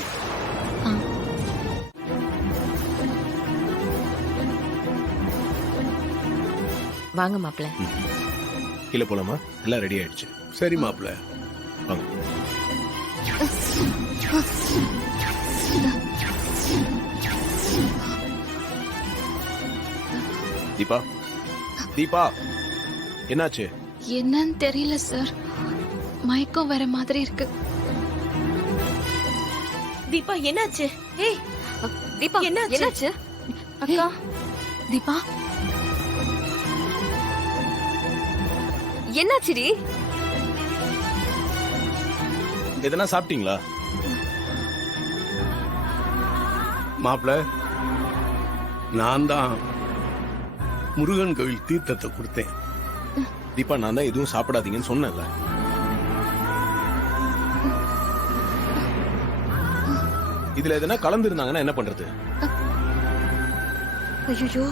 வாங்க மாப்ள. கீழே போலாமா? எல்லாம் ரெடி ஆயிடுச்சு. சரி மாப்பிள்ள, வாங்க. தீபா, தீபா, என்னாச்சு? என்னன்னு தெரியல சார், மயக்கம் வர மாதிரி இருக்கு. தீபா என்னாச்சு? ஏய் தீபா என்னாச்சு? அக்கா தீபா என்னாச்சுடி? எதனா சாப்பிட்டீங்களா? மாப்பிள்ள, நான் தான் முருகன் கோவில் தீர்த்தத்தை கொடுத்தேன். தீபா, நான் தான் எதுவும் சாப்பிடாதீங்கன்னு சொன்னேன்ல. இதுல எதனா கலந்து இருந்தாங்கன்னா என்ன பண்றது? ஐயோ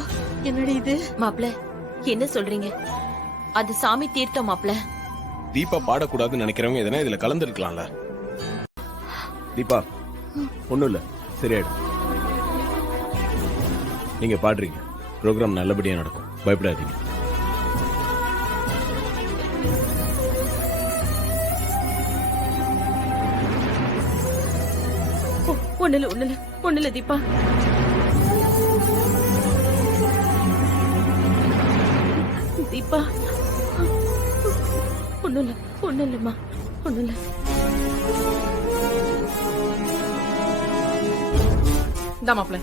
என்னடி இது? மாப்ள என்ன சொல்றீங்க? அது சாமி தீர்த்தம் மாப்ள. தீபா பாடக்கூடாதுன்னு நினைக்கிறவங்க எதனா இதுல கலந்து இருக்கலாம்ல. தீபா, ஒண்ணும் இல்ல, சரியாயிடும். நீங்க பாடுறீங்க, ப்ரோக்ராம் நல்லபடியா நடக்கும், பயப்படாதீங்க. ஒண்ணுல தீபா. தீபா ஒண்ணுலம்மா, ஒண்ணுல. இந்த மாப்ள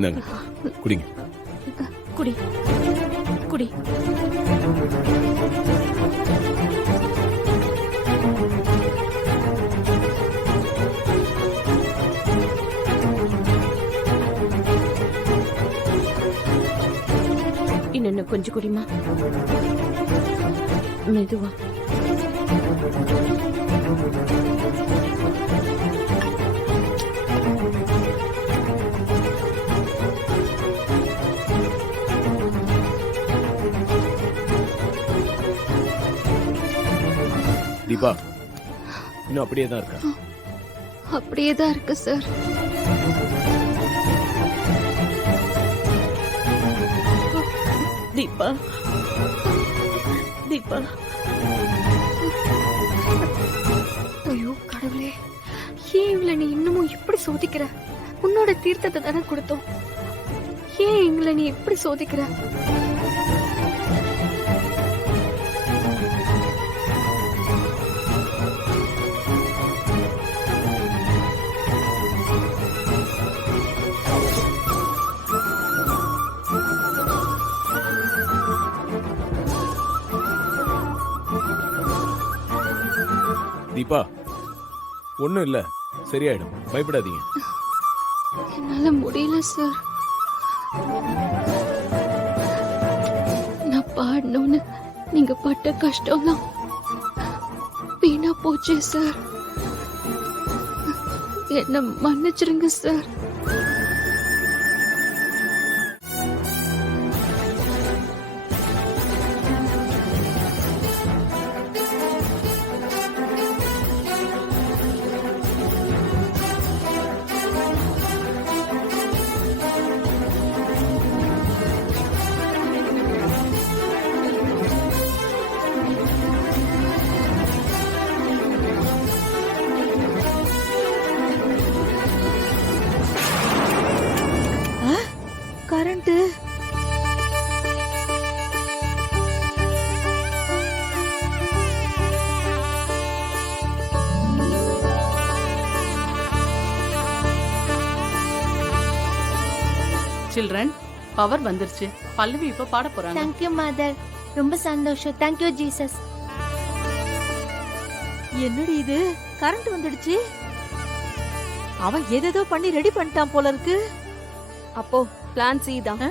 இந்தாங்க, குடிங்க. இன்னும் கொஞ்சம் குடிமா, மெதுவா. தீபா இன்னும் அப்படியே தான் இருக்கா? அப்படியே தான் இருக்கு சார். தீபா, தீபா. ஐயோ கடவுளே, ஏன் இவளை நீ இன்னமும் இப்படி சோதிக்கிற? உன்னோட தீர்த்தத்தை தானே கொடுத்தோம், ஏன் எங்களை நீ இப்படி சோதிக்கிற? தீபா ஒண்ணும் இல்ல, சரியாயிடும், பயப்படாதீங்க. என்னால முடியல சார். நான் பாடணும்னு நீங்க பட்ட கஷ்டம்லாம் வீணா போச்சு சார். என்ன மன்னிச்சிருங்க சார். கரண்ட் சில்ட்ரன், பவர் வந்துருச்சு. பல்லவி இப்ப பாட போறாங்க. தேங்க்யூ மதர், ரொம்ப சந்தோஷம். Thank you Jesus. என்னடி இது, கரண்ட் வந்துடுச்சு? அவன் ஏதேதோ பண்ணி ரெடி பண்ணிட்டான் போல இருக்கு. அப்போ பிளான் சி தான்.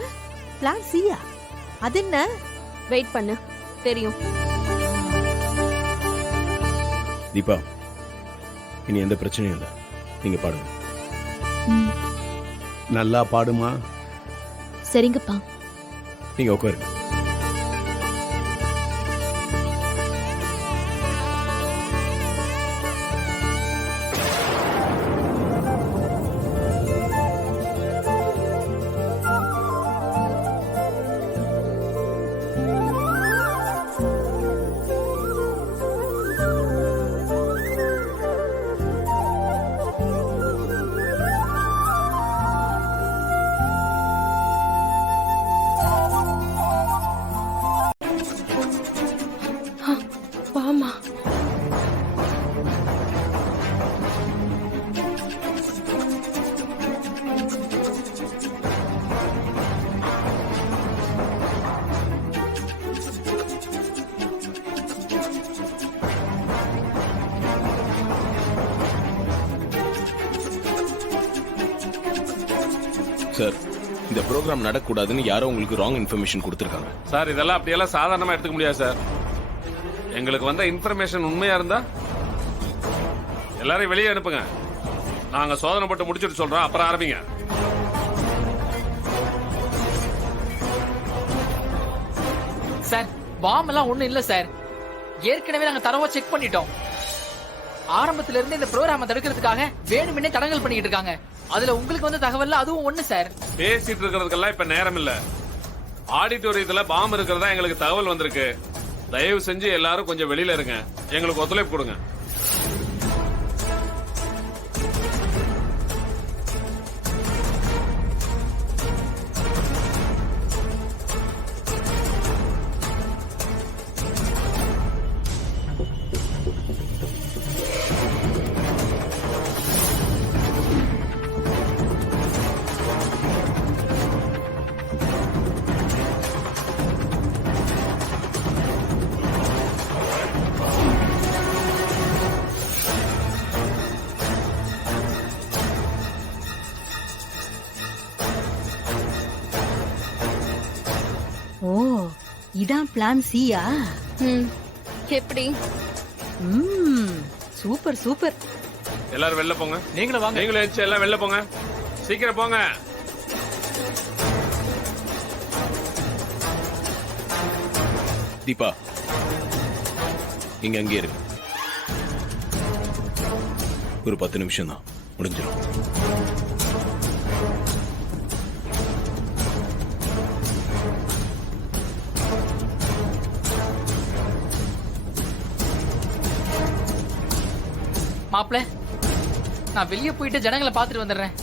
பிளான் சியா? அது என்ன? வெயிட் பண்ணு, தெரியும். தீபா இனி எந்த பிரச்சனையும் இல்லை, நீங்க பாடுங்க. நல்லா பாடுமா. சரிங்கப்பா. நீங்க உட்காருங்க. வாமா. சார், இந்த ப்ரோக்ராம் நடக்கக்கூடாதுன்னு யாரோ உங்களுக்கு ராங் இன்ஃபர்மேஷன் கொடுத்துருக்காங்க. சார் இதெல்லாம் அப்படியெல்லாம் சாதாரணமா எடுத்துக்க முடியாது சார். எங்களுக்கு வந்த இன்ஃபர்மேஷன் உண்மையா இருந்தா எல்லாரையும் வெளியே அனுப்புங்க. நாங்க சோதனை போட்டு முடிச்சுட்டு சொல்றோம், அப்புறம் ஆரம்பிங்க. சார் பாம் எல்லாம் ஒண்ணும் இல்ல சார். ஏற்கனவே நாங்க தரவா செக் பண்ணிட்டோம். ஆரம்பத்துல இருந்து இந்த ப்ரோகிராம தடுக்கிறதுக்காக வேணுமென்னே தடங்கல் பண்ணிட்டு இருக்காங்க. அதுல உங்களுக்கு வந்த தகவல்ல அதுவும் ஒண்ணு சார். பேசிட்டு இருக்கிறதுக்கெல்லாம் இப்ப நேரம் இல்ல. ஆடிட்டோரியத்துல பாம் இருக்கிறதா எங்களுக்கு தகவல் வந்திருக்கு. தயவு செஞ்சு எல்லாரும் கொஞ்சம் வெளியில இருங்க, எங்களுக்கு ஒத்துழைப்பு கொடுங்க. இதான் பிளான் சியா? எப்படி? Super super. எல்லாரும் வெளில போங்க. நீங்களும் வாங்க. நீங்களும் எச்சு எல்லாம் வெளில போங்க. சீக்கிரம் போங்க. தீபா இங்க அங்கே இருக்கு. ஒரு 10 நிமிஷம் தான் முடிஞ்சிடும். மாப்ள, நான் வெளியே போயிட்டு ஜனங்களை பார்த்துட்டு வந்துடுறேன்.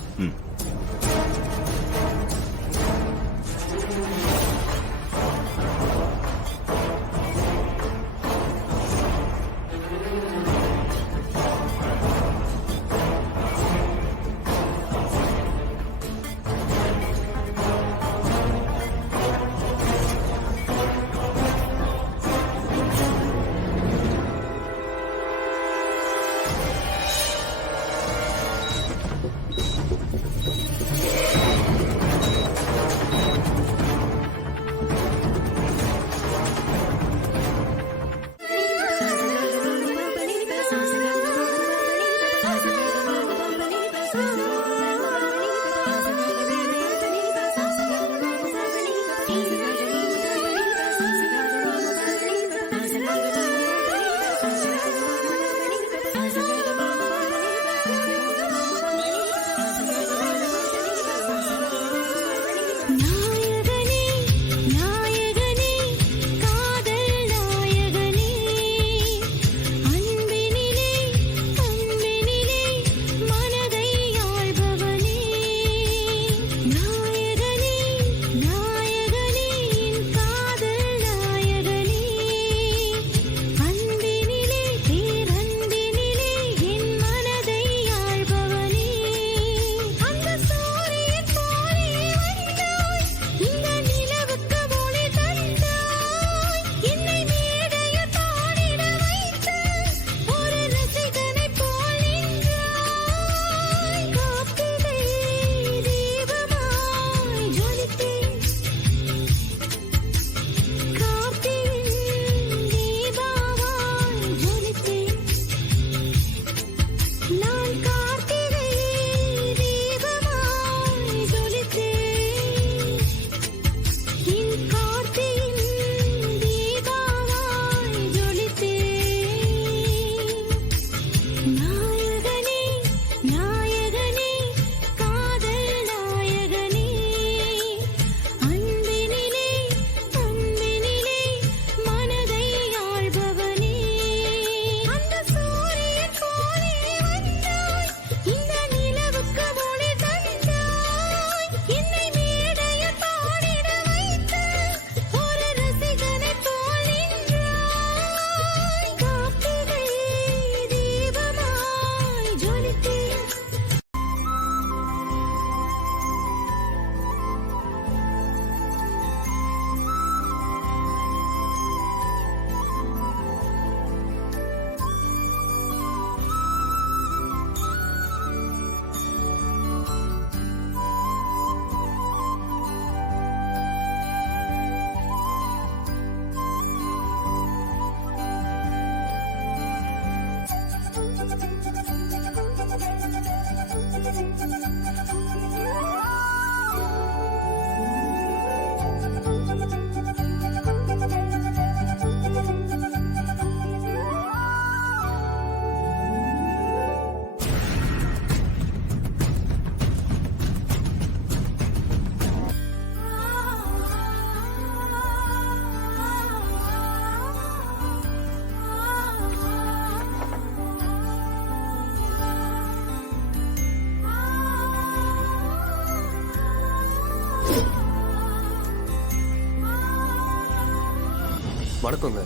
வணக்கங்க,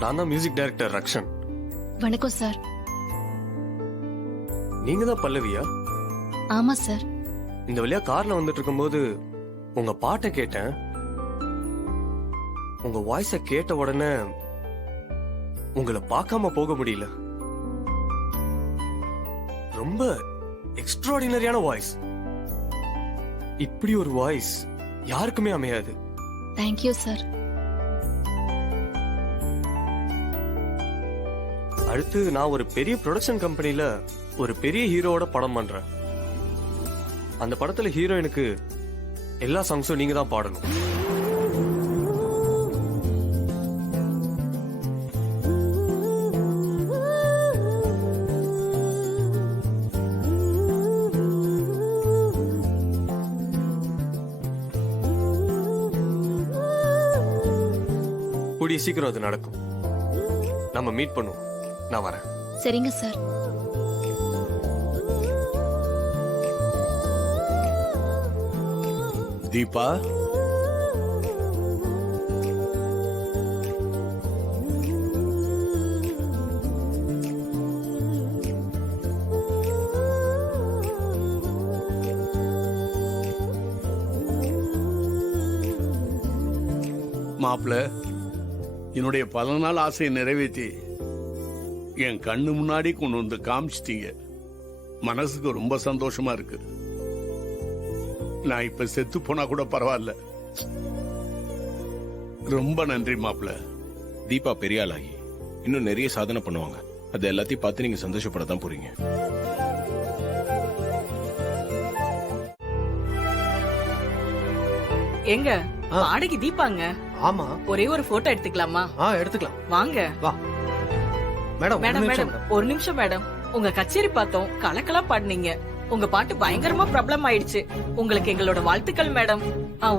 நான் தான் மியூசிக் டைரக்டர் ரக்ஷன். வணக்கம் சார். நீங்க தான் பல்லவியா? ஆமா சார். இந்த வழியா கார்ல வந்துட்டு இருக்கும்போது உங்க பாட்டை கேட்டேன். உங்க வாய்ஸ கேட்ட உடனே உங்களை பார்க்காம போக முடியல. ரொம்ப எக்ஸ்ட்ராடினரியான வாய்ஸ். இப்படி ஒரு வாய்ஸ் யாருக்குமே அமையாது. Thank you sir. அடுத்து நான் ஒரு பெரிய ப்ரொடக்ஷன் கம்பெனில ஒரு பெரிய ஹீரோவோட படம் பண்றேன். அந்த படத்துல ஹீரோயினுக்கு எல்லா சாங்ஸும் நீங்க தான் பாடணும். கூடிய சீக்கிரம் அது நடக்கும். நம்ம மீட் பண்ணுவோம். நான் வரேன். சரிங்க சார். தீபா, மாப்பிள்ள, என்னுடைய பல நாள் ஆசையை நிறைவேற்றி என் கண்ணு முன்னாடி கொண்டு வந்து காமிச்சிட்டீங்க. மனசுக்கு ரொம்ப சந்தோஷமா இருக்கு. நான் இப்ப செத்து போனா கூட பரவாயில்ல. ரொம்ப நன்றி மாப்பிள்ள. தீபா பெரிய ஆளாகி இன்னும் நிறைய சாதனை பண்ணுவாங்க. அது எல்லாத்தையும் பார்த்து நீங்க சந்தோஷப்படத்தான் போறீங்க. எங்க பாடகி தீபாங்க. ஆமா, ஒரே ஒரு போட்டோ எடுத்துக்கலாமா? எடுத்துக்கலாம். வாங்க. வா மேடம். மேடம் மேடம் ஒரு நிமிஷம் மேடம். உங்க கச்சேரி பார்த்தோம், கலக்கலா பாடுனீங்க. உங்க பாட்டு பயங்கரமா ப்ராப்ளம் ஆயிடுச்சு. உங்களுக்கு எங்களோட வாழ்த்துக்கள் மேடம்.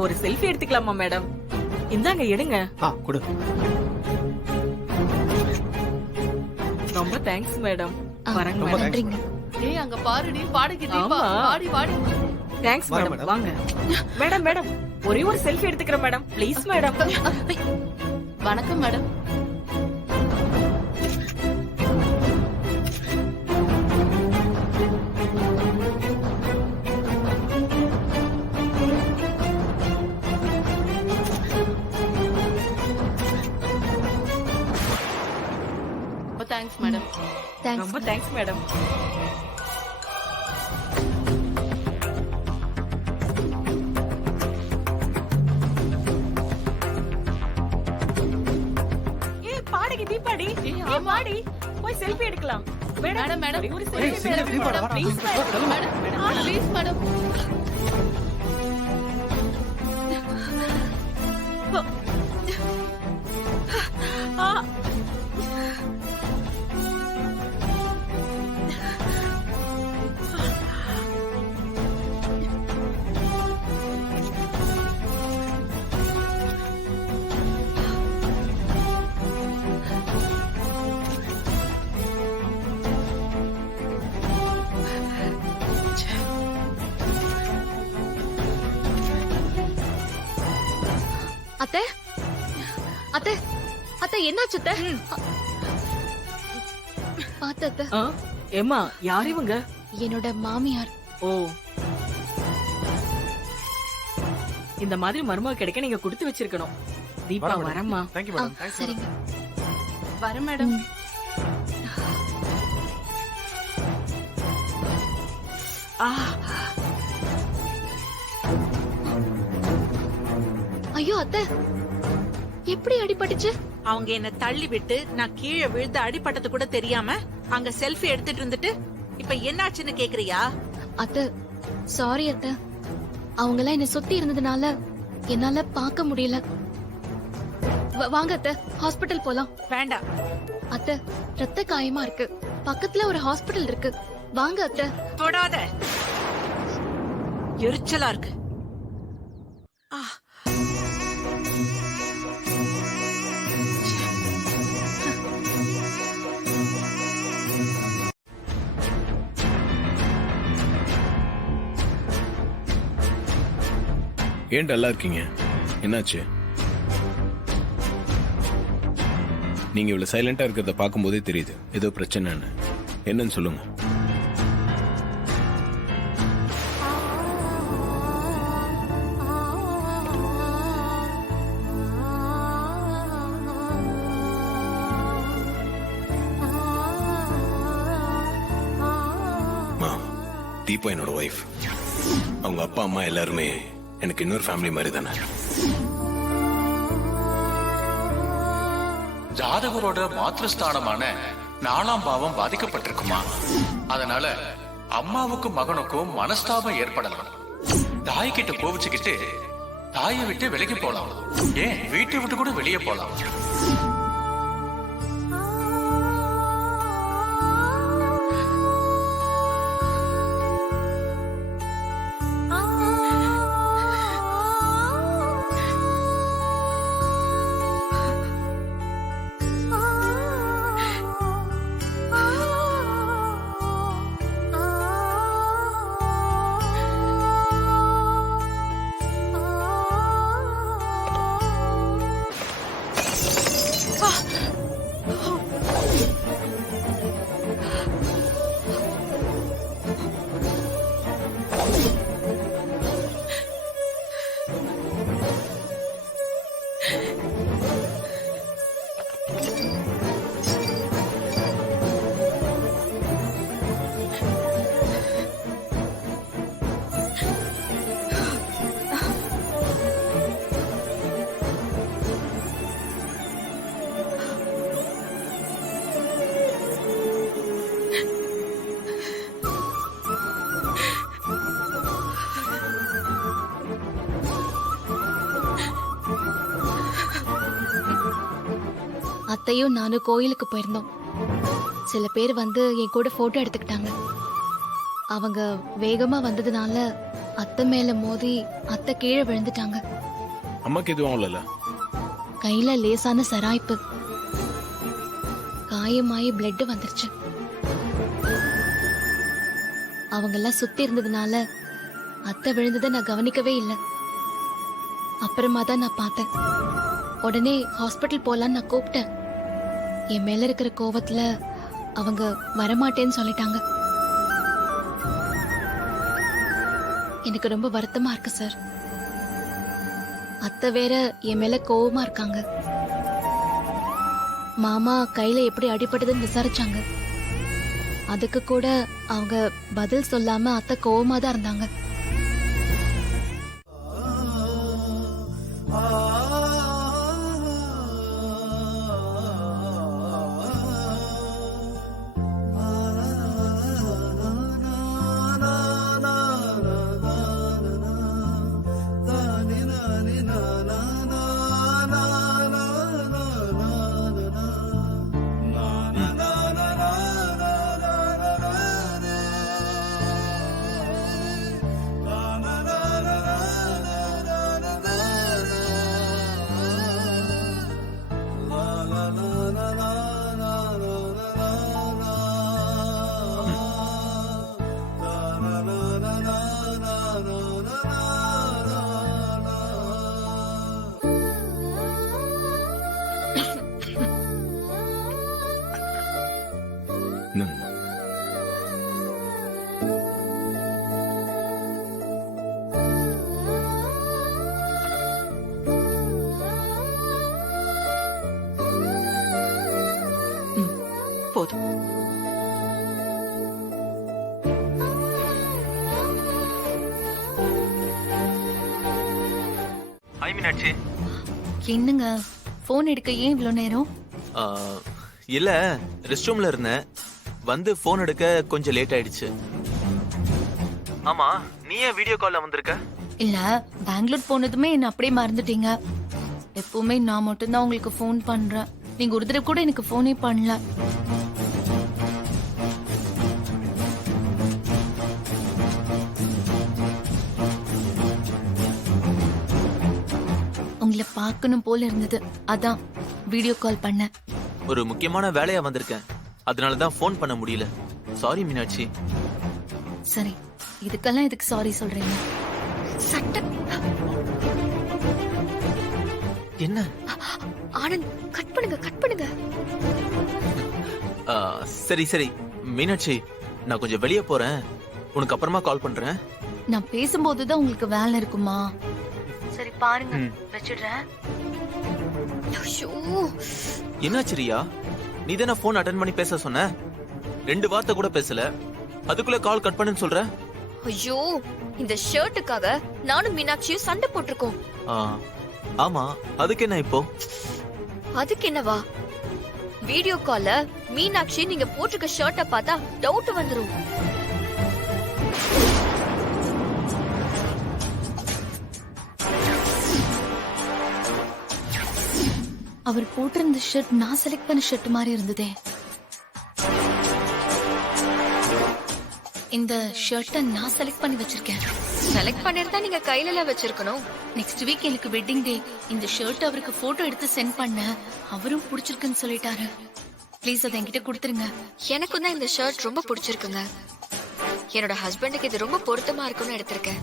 ஒரு செல்ஃபி எடுத்துக்கலாமா மேடம்? இந்தாங்க எடுங்க. கொடு. ரொம்ப தேங்க்ஸ் மேடம். வரேங்க ரொம்ப மேடம். நன்றிங்க. ஏய் அங்க பாருடி பாடகி தீபா. வாடி, வாடி. Thanks madam. வாங்க மேடம். மேடம் ஒரே ஒரு செல்ஃபி எடுத்துக்கிறேன் மேடம். Please madam. வணக்கம் மேடம். Thanks madam. ரொம்ப தேங்க்ஸ் மேடம். பாடகி தீபாடி, பாடி போய் செல்ஃபி எடுக்கலாம். மேடம் மேடம் ஒரு selfie madam. Please madam. Please madam. அத்தை, அத்தை, அத்தை என்னாச்சு அத்தை? பாத்து அத்தை. ஏம்மா யார் இவங்க? என்னோட மாமியார். ஓ, இந்த மாதிரி மருமக கிடைக்க நீங்க கொடுத்து வச்சிருக்கணும். தீபா வரம்மா. சரிங்க. வர மேடம். ஐயோ அத்தை, எப்படி அடிபட்டுச்சு? அவங்க என்ன தள்ளி விட்டு நான் கீழே விழுந்து அடிபட்டது கூட தெரியாம அங்க செல்ஃபி எடுத்துட்டு இருந்துட்டு இப்ப என்னாச்சுன்னு கேக்குறியா? அத்தை சாரி அத்தை. அவங்க எல்லாம் என்ன சுத்தி இருந்ததுனால என்னால பார்க்க முடியல. வாங்க அத்தை, ஹாஸ்பிடல் போலாம். வேண்டாம் அத்தை, ரத்த காயமா இருக்கு. பக்கத்துல ஒரு ஹாஸ்பிடல் இருக்கு. வாங்க அத்தை. தொடாத, எரிச்சலா இருக்கு. ஏன் டல்லா இருக்கீங்க? என்னாச்சு? நீங்க இவ்வளவு சைலண்டா இருக்கிறத பார்க்கும்போதே தெரியுது ஏதோ பிரச்சனைன்னு. என்னன்னு சொல்லுங்க. தீபா என்னோட ஒய்ஃப். அவங்க அப்பா அம்மா எல்லாருமே எனக்கு இன்னொரு ஃபேமிலி மாதிரி தானே. ஜாதகரோட மாத்திருஸ்தானமான நாலாம் பாவம் பாதிக்கப்பட்டிருக்குமா. அதனால அம்மாவுக்கும் மகனுக்கும் மனஸ்தாபம் ஏற்படலாம். தாய்கிட்ட கோவிச்சுக்கிட்டு தாயை விட்டு விலகி போலாம். ஏன் வீட்டை விட்டு கூட வெளியே போலாம். அத்தையும் நானும் கோயிலுக்கு போயிருந்தோம். சில பேர் வந்து என் கூட போட்டோ எடுத்துக்கிட்டாங்க. அவங்க வேகமா வந்ததுனால அத்தை மேல மோதி அத்தை கீழே விழுந்துட்டாங்க. அம்மாக்கு எதுவும் இல்ல. கையில லேசான சராய்ப்பு, காயமாயி பிளட் வந்துருச்சு. அவங்க எல்லாம் சுத்தி இருந்ததுனால அத்தை விழுந்ததை நான் கவனிக்கவே இல்லை. அப்புறமா தான் நான் பார்த்தேன். உடனே ஹாஸ்பிட்டல் போலான்னு நான் கூப்பிட்டேன். என் மேல இருக்கிற கோவத்துல அவங்க வரமாட்டேன்னு சொல்லிட்டாங்க. எனக்கு ரொம்ப வருத்தமா இருக்கு சார். அத்தை வேற என் மேல கோவமா இருக்காங்க. மாமா கையில எப்படி அடிபட்டதுன்னு விசாரிச்சாங்க. அதுக்கு கூட அவங்க பதில் சொல்லாம அத்தை கோவமா தான் இருந்தாங்க. போதும். என்னங்க போன் எடுக்க ஏன் இவ்வளவு நேரம்? இல்ல ரெஸ்ட் ரூம்ல இருந்தேன். வந்து போன் எடுக்க கொஞ்சம் லேட் ஆயிடுச்சு. ஆமா, நீ ஏன் வீடியோ கால்ல வந்திருக்க? இல்ல, பெங்களூர் போனதுமே என்ன அப்படியே மறந்துட்டீங்க. எப்பவுமே நான் மட்டும்தான் உங்களுக்கு போன் பண்றேன். நீங்க ஒரு தடவை கூட எனக்கு போனே பண்ணல. உங்களை பார்க்கணும் போல இருந்தது, அதான் வீடியோ கால் பண்ண. ஒரு முக்கியமான வேலையா வந்திருக்கேன், அதனாலதான் போன் பண்ண முடியல. சாரி மீனாட்சி. சரி, இதுக்கெல்லாம் எதுக்கு சாரி சொல்றீங்க? என்ன ஆனந்த், கட் பண்ணுங்க, கட் பண்ணுங்க. சரி சரி மீனாட்சி, நான் கொஞ்சம் வெளியே போறேன், உனக்கு அப்புறமா கால் பண்றேன். நான் பேசும்போதுதான் உங்களுக்கு வேலை இருக்குமா? சரி பாருங்க, வச்சிடுறேன். என்னாச்சு ரியா? நீ தானே போன் அட்டெண்ட் பண்ணி பேச சொன்ன. 2 வார்த்தை கூட பேசல, அதுக்குள்ள கால் கட் பண்ணுன்னு சொல்ற. ஐயோ, இந்த ஷர்ட்டுக்காக நானும் மீனாட்சியும் சண்டை போட்டிருக்கோம். ஆமா, அதுக்கு என்ன இப்போ? அதுக்கு என்னவா? வீடியோ கால்ல மீனாட்சி நீங்க போட்டிருக்க ஷர்ட்டை பார்த்தா டவுட் வந்துரும். அவர் போட்டிருந்த ஷர்ட் நான் செலக்ட் பண்ண ஷர்ட் மாதிரி இருந்ததே. இந்த ஷர்ட்டை நான் செலக்ட் பண்ணி வச்சிருக்கேன். செலக்ட் பண்ணிருந்தா நீங்க கையில வச்சிருக்கணும். நெக்ஸ்ட் வீக் எனக்கு வெட்டிங் டே. இந்த ஷர்ட் அவருக்கு போட்டோ எடுத்து சென்ட் பண்ண. அவரும் பிடிச்சிருக்குன்னு சொல்லிட்டாரு. ப்ளீஸ் அதை என்கிட்ட கொடுத்துருங்க. எனக்கும் தான் இந்த ஷர்ட் ரொம்ப பிடிச்சிருக்குங்க. என்னோட ஹஸ்பண்டுக்கு இது ரொம்ப பொருத்தமா இருக்கும்னு எடுத்திருக்கேன்.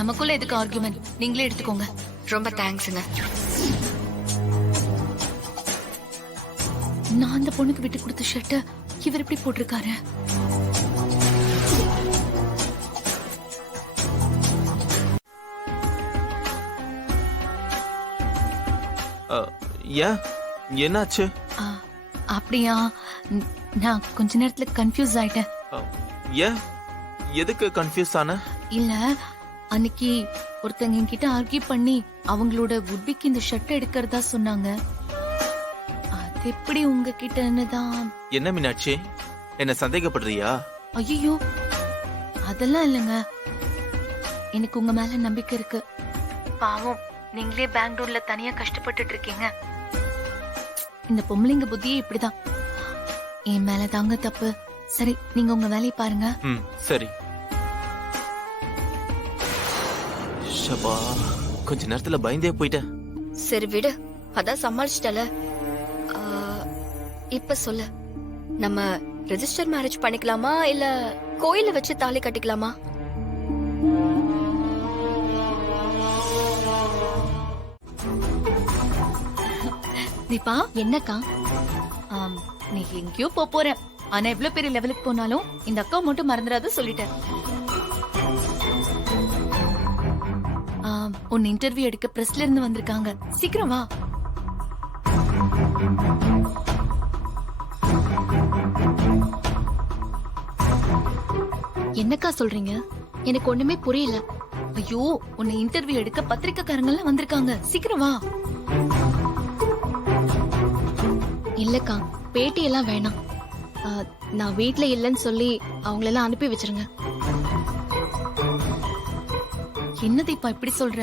நமக்குள்ள எதுக்கு ஆர்குமெண்ட்? நீங்களே எடுத்துக்கோங்க. ரொம்ப தேங்க்ஸ்ங்க. நான் அந்த பொண்ணுக்கு விட்டு கொடுத்த ஷர்ட் இவர் எப்படி போட்டிருக்காரு? ஏன் என்னாச்சு? அப்படியா? நான் கொஞ்ச நேரத்துல கன்ஃபியூஸ் ஆயிட்டேன். ஏன் எதுக்கு கன்ஃபியூஸ் ஆன? இல்ல, அன்னைக்கு ஒருத்தங்க என்கிட்ட ஆர்கியூ பண்ணி அவங்களோட வுட்பிக்கு இந்த ஷர்ட் எடுக்கிறதா சொன்னாங்க. அது எப்படி உங்ககிட்டன்னு தான். என்ன மீனாட்சி, என்ன சந்தேகப்படுறியா? ஐயோ, அதெல்லாம் இல்லைங்க. எனக்கு உங்க மேல நம்பிக்கை இருக்கு. பாவம், நீங்களே பெங்களூர்ல தனியா கஷ்டப்பட்டுட்டு இருக்கீங்க. இந்த பொம்பளைங்க புத்தியே இப்படிதான். என் மேல தாங்க தப்பு. சரி, நீங்க உங்க வேலையை பாருங்க. சரி. ஷபா, கொஞ்ச நேரத்துல பயந்தே போயிட்டேன். சரி விடு, அதான் சமாளிச்சிட்டல. இப்ப சொல்லு, நம்ம ரெஜிஸ்டர் மேரேஜ் பண்ணிக்கலாமா இல்ல கோயில வச்சு தாலி கட்டிக்கலாமா? தீபா, என்னக்கா? நீ எங்கேயோ போற. ஆனா எவ்வளவு பெரிய லெவலுக்கு போனாலும் இந்த அக்கா மட்டும் மறந்துடாத சொல்லிட்டேன். உன் இன்டர்வியூ எடுக்க பிரஸ்ல இருந்து வந்திருக்காங்க. சீக்கிரம் வா. என்னக்கா சொல்றீங்க? எனக்கு ஒண்ணுமே புரியல. ஐயோ, உன்னை இன்டர்வியூ எடுக்க பத்திரிக்கைக்காரங்க எல்லாம் வந்திருக்காங்க. சீக்கிரம் வா. இல்லக்கா, பேட்டி எல்லாம் வேணாம். நான் வீட்ல இல்லைன்னு சொல்லி அவங்களெல்லாம் அனுப்பி வச்சிருங்க. என்ன தீபா இப்படி சொல்ற?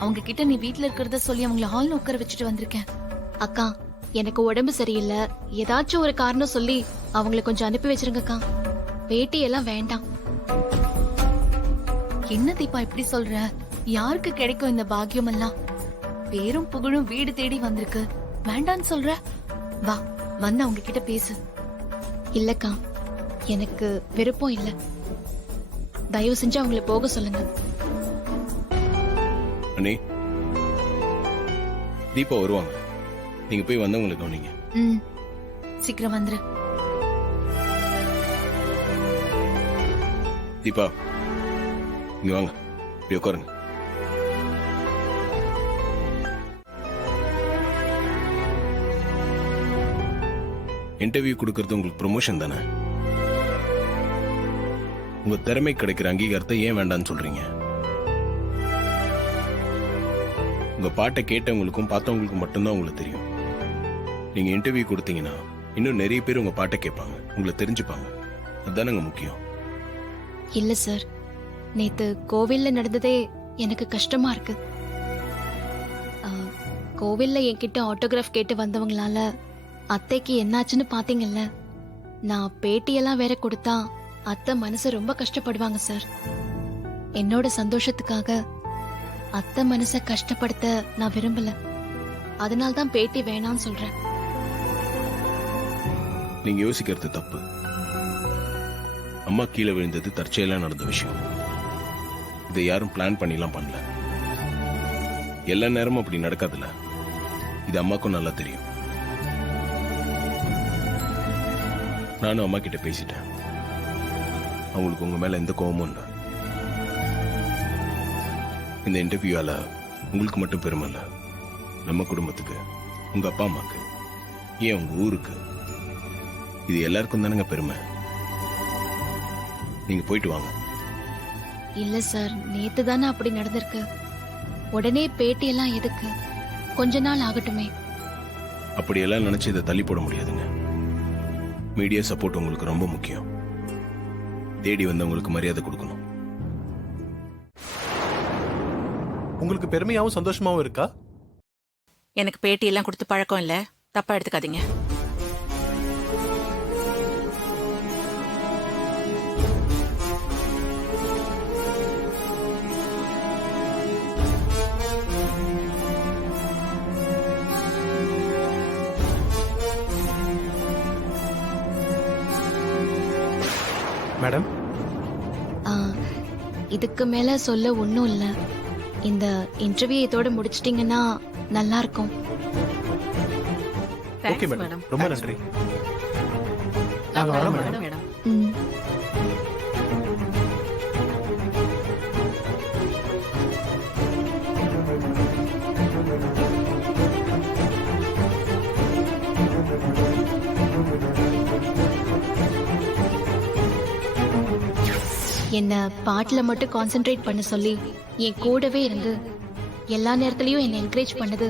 அவங்க கிட்ட நீ வீட்ல இருக்கிறத சொல்லி அவங்கள ஹால்ல உட்கார வச்சுட்டு வந்திருக்கேன். அக்கா, எனக்கு உடம்பு சரியில்லை, ஏதாச்சும் ஒரு காரணம் சொல்லி அவங்கள கொஞ்சம் அனுப்பி வச்சிருங்கக்கா. பேட்டி எல்லாம் வேண்டாம். என்ன தீபா இப்படி சொல்ற? யாருக்கு கிடைக்கும் இந்த பாக்கியம் எல்லாம்? பேரும் புகழும் வீடு தேடி வந்திருக்கு, வேண்டான்னு சொல்ற? வா, வந்து அவங்க கிட்ட பேசு. இல்லக்கா, எனக்கு விருப்பம் இல்ல. தயவு செஞ்சு அவங்கள போக சொல்லுங்க. அண்ணே, தீபா வருவாங்க. நீங்க போய் வந்தவங்களை கவனிங்க. சீக்கிரம் வந்துரு. தீபா, இங்க வாங்க, இப்படி உட்காருங்க. இன்டர்வியூ கொடுக்கறது உங்களுக்கு ப்ரொமோஷன் தானே? உங்க திறமை கிடைக்கிற அங்கீகாரத்தை ஏன் வேண்டாம்னு சொல்றீங்க? உங்க பாட்டை கேட்டவங்களுக்கும் பார்த்தவங்களுக்கும் மட்டும்தான் உங்களுக்கு தெரியும். நீங்க இன்டர்வியூ கொடுத்தீங்கன்னா இன்னும் நிறைய பேர் உங்க பாட்டை கேட்பாங்க, உங்களை தெரிஞ்சுப்பாங்க. அதுதானங்க முக்கியம். இல்ல சார், நேத்து கோவில்ல நடந்ததே எனக்கு கஷ்டமா இருக்கு. கோவில்ல என்கிட்ட ஆட்டோகிராஃப் கேட்டு வந்தவங்களால அத்தைக்கு என்னாச்சுன்னு பாத்தீங்கல்ல. நான் பேட்டியெல்லாம் வேற கொடுத்தா அத்தை மனசு ரொம்ப கஷ்டப்படுவாங்க சார். என்னோட சந்தோஷத்துக்காக அத்தை மனச கஷ்டப்படுத்த நான் விரும்பல. அதனால்தான் பேட்டி வேணாம்னு சொல்றேன். நீங்க யோசிக்கிறது தப்பு. அம்மா கீழே விழுந்தது தற்செயலா நடந்த விஷயம். இதை யாரும் பிளான் பண்ணிலாம் பண்ணல. எல்லா நேரமும் அப்படி நடக்காதுல்ல. இது அம்மாக்கும் நல்லா தெரியும். நானும் அம்மா கிட்ட பேசிட்டேன். அவங்களுக்கு உங்க மேல எந்த கோபமும் இல்லை. இந்த இன்டர்வியூவால உங்களுக்கு மட்டும் பெருமை இல்ல, நம்ம குடும்பத்துக்கு, உங்க அப்பா அம்மாக்கு, ஏன் உங்க ஊருக்கு, இது எல்லாருக்கும் தானங்க பெருமை. நீங்க போயிட்டு வாங்க. இல்ல சார், நேத்து தானே அப்படி நடந்திருக்கு. உடனே பேட்டி எல்லாம் எதுக்கு? கொஞ்ச நாள் ஆகட்டுமே. அப்படியெல்லாம் நினைச்சு இதை தள்ளி போட முடியாதுங்க. மீடியா சப்போர்ட் உங்களுக்கு ரொம்ப முக்கியம். தேடி வந்தவங்களுக்கு மரியாதை கொடுக்கணும். உங்களுக்கு பெருமையாவும் சந்தோஷமாவும் இருக்கா? எனக்கு பேட்டி எல்லாம் கொடுத்து பழக்கம் இல்ல, தப்பா எடுத்துக்காதீங்க. மேடம், இதுக்கு மேல சொல்ல ஒன்றும் இல்லை. இந்த இன்டர்வியூ இதோட முடிச்சிட்டீங்கன்னா நல்லா இருக்கும். ஓகே மேடம், ரொம்ப நன்றி. நாங்க வரோம் மேடம். ம். என்ன பாட்டுல மட்டும் கான்சென்ட்ரேட் பண்ண சொல்லி என் கூடவே இருந்து எல்லா நேரத்துலயும் என்ன என்கரேஜ் பண்ணது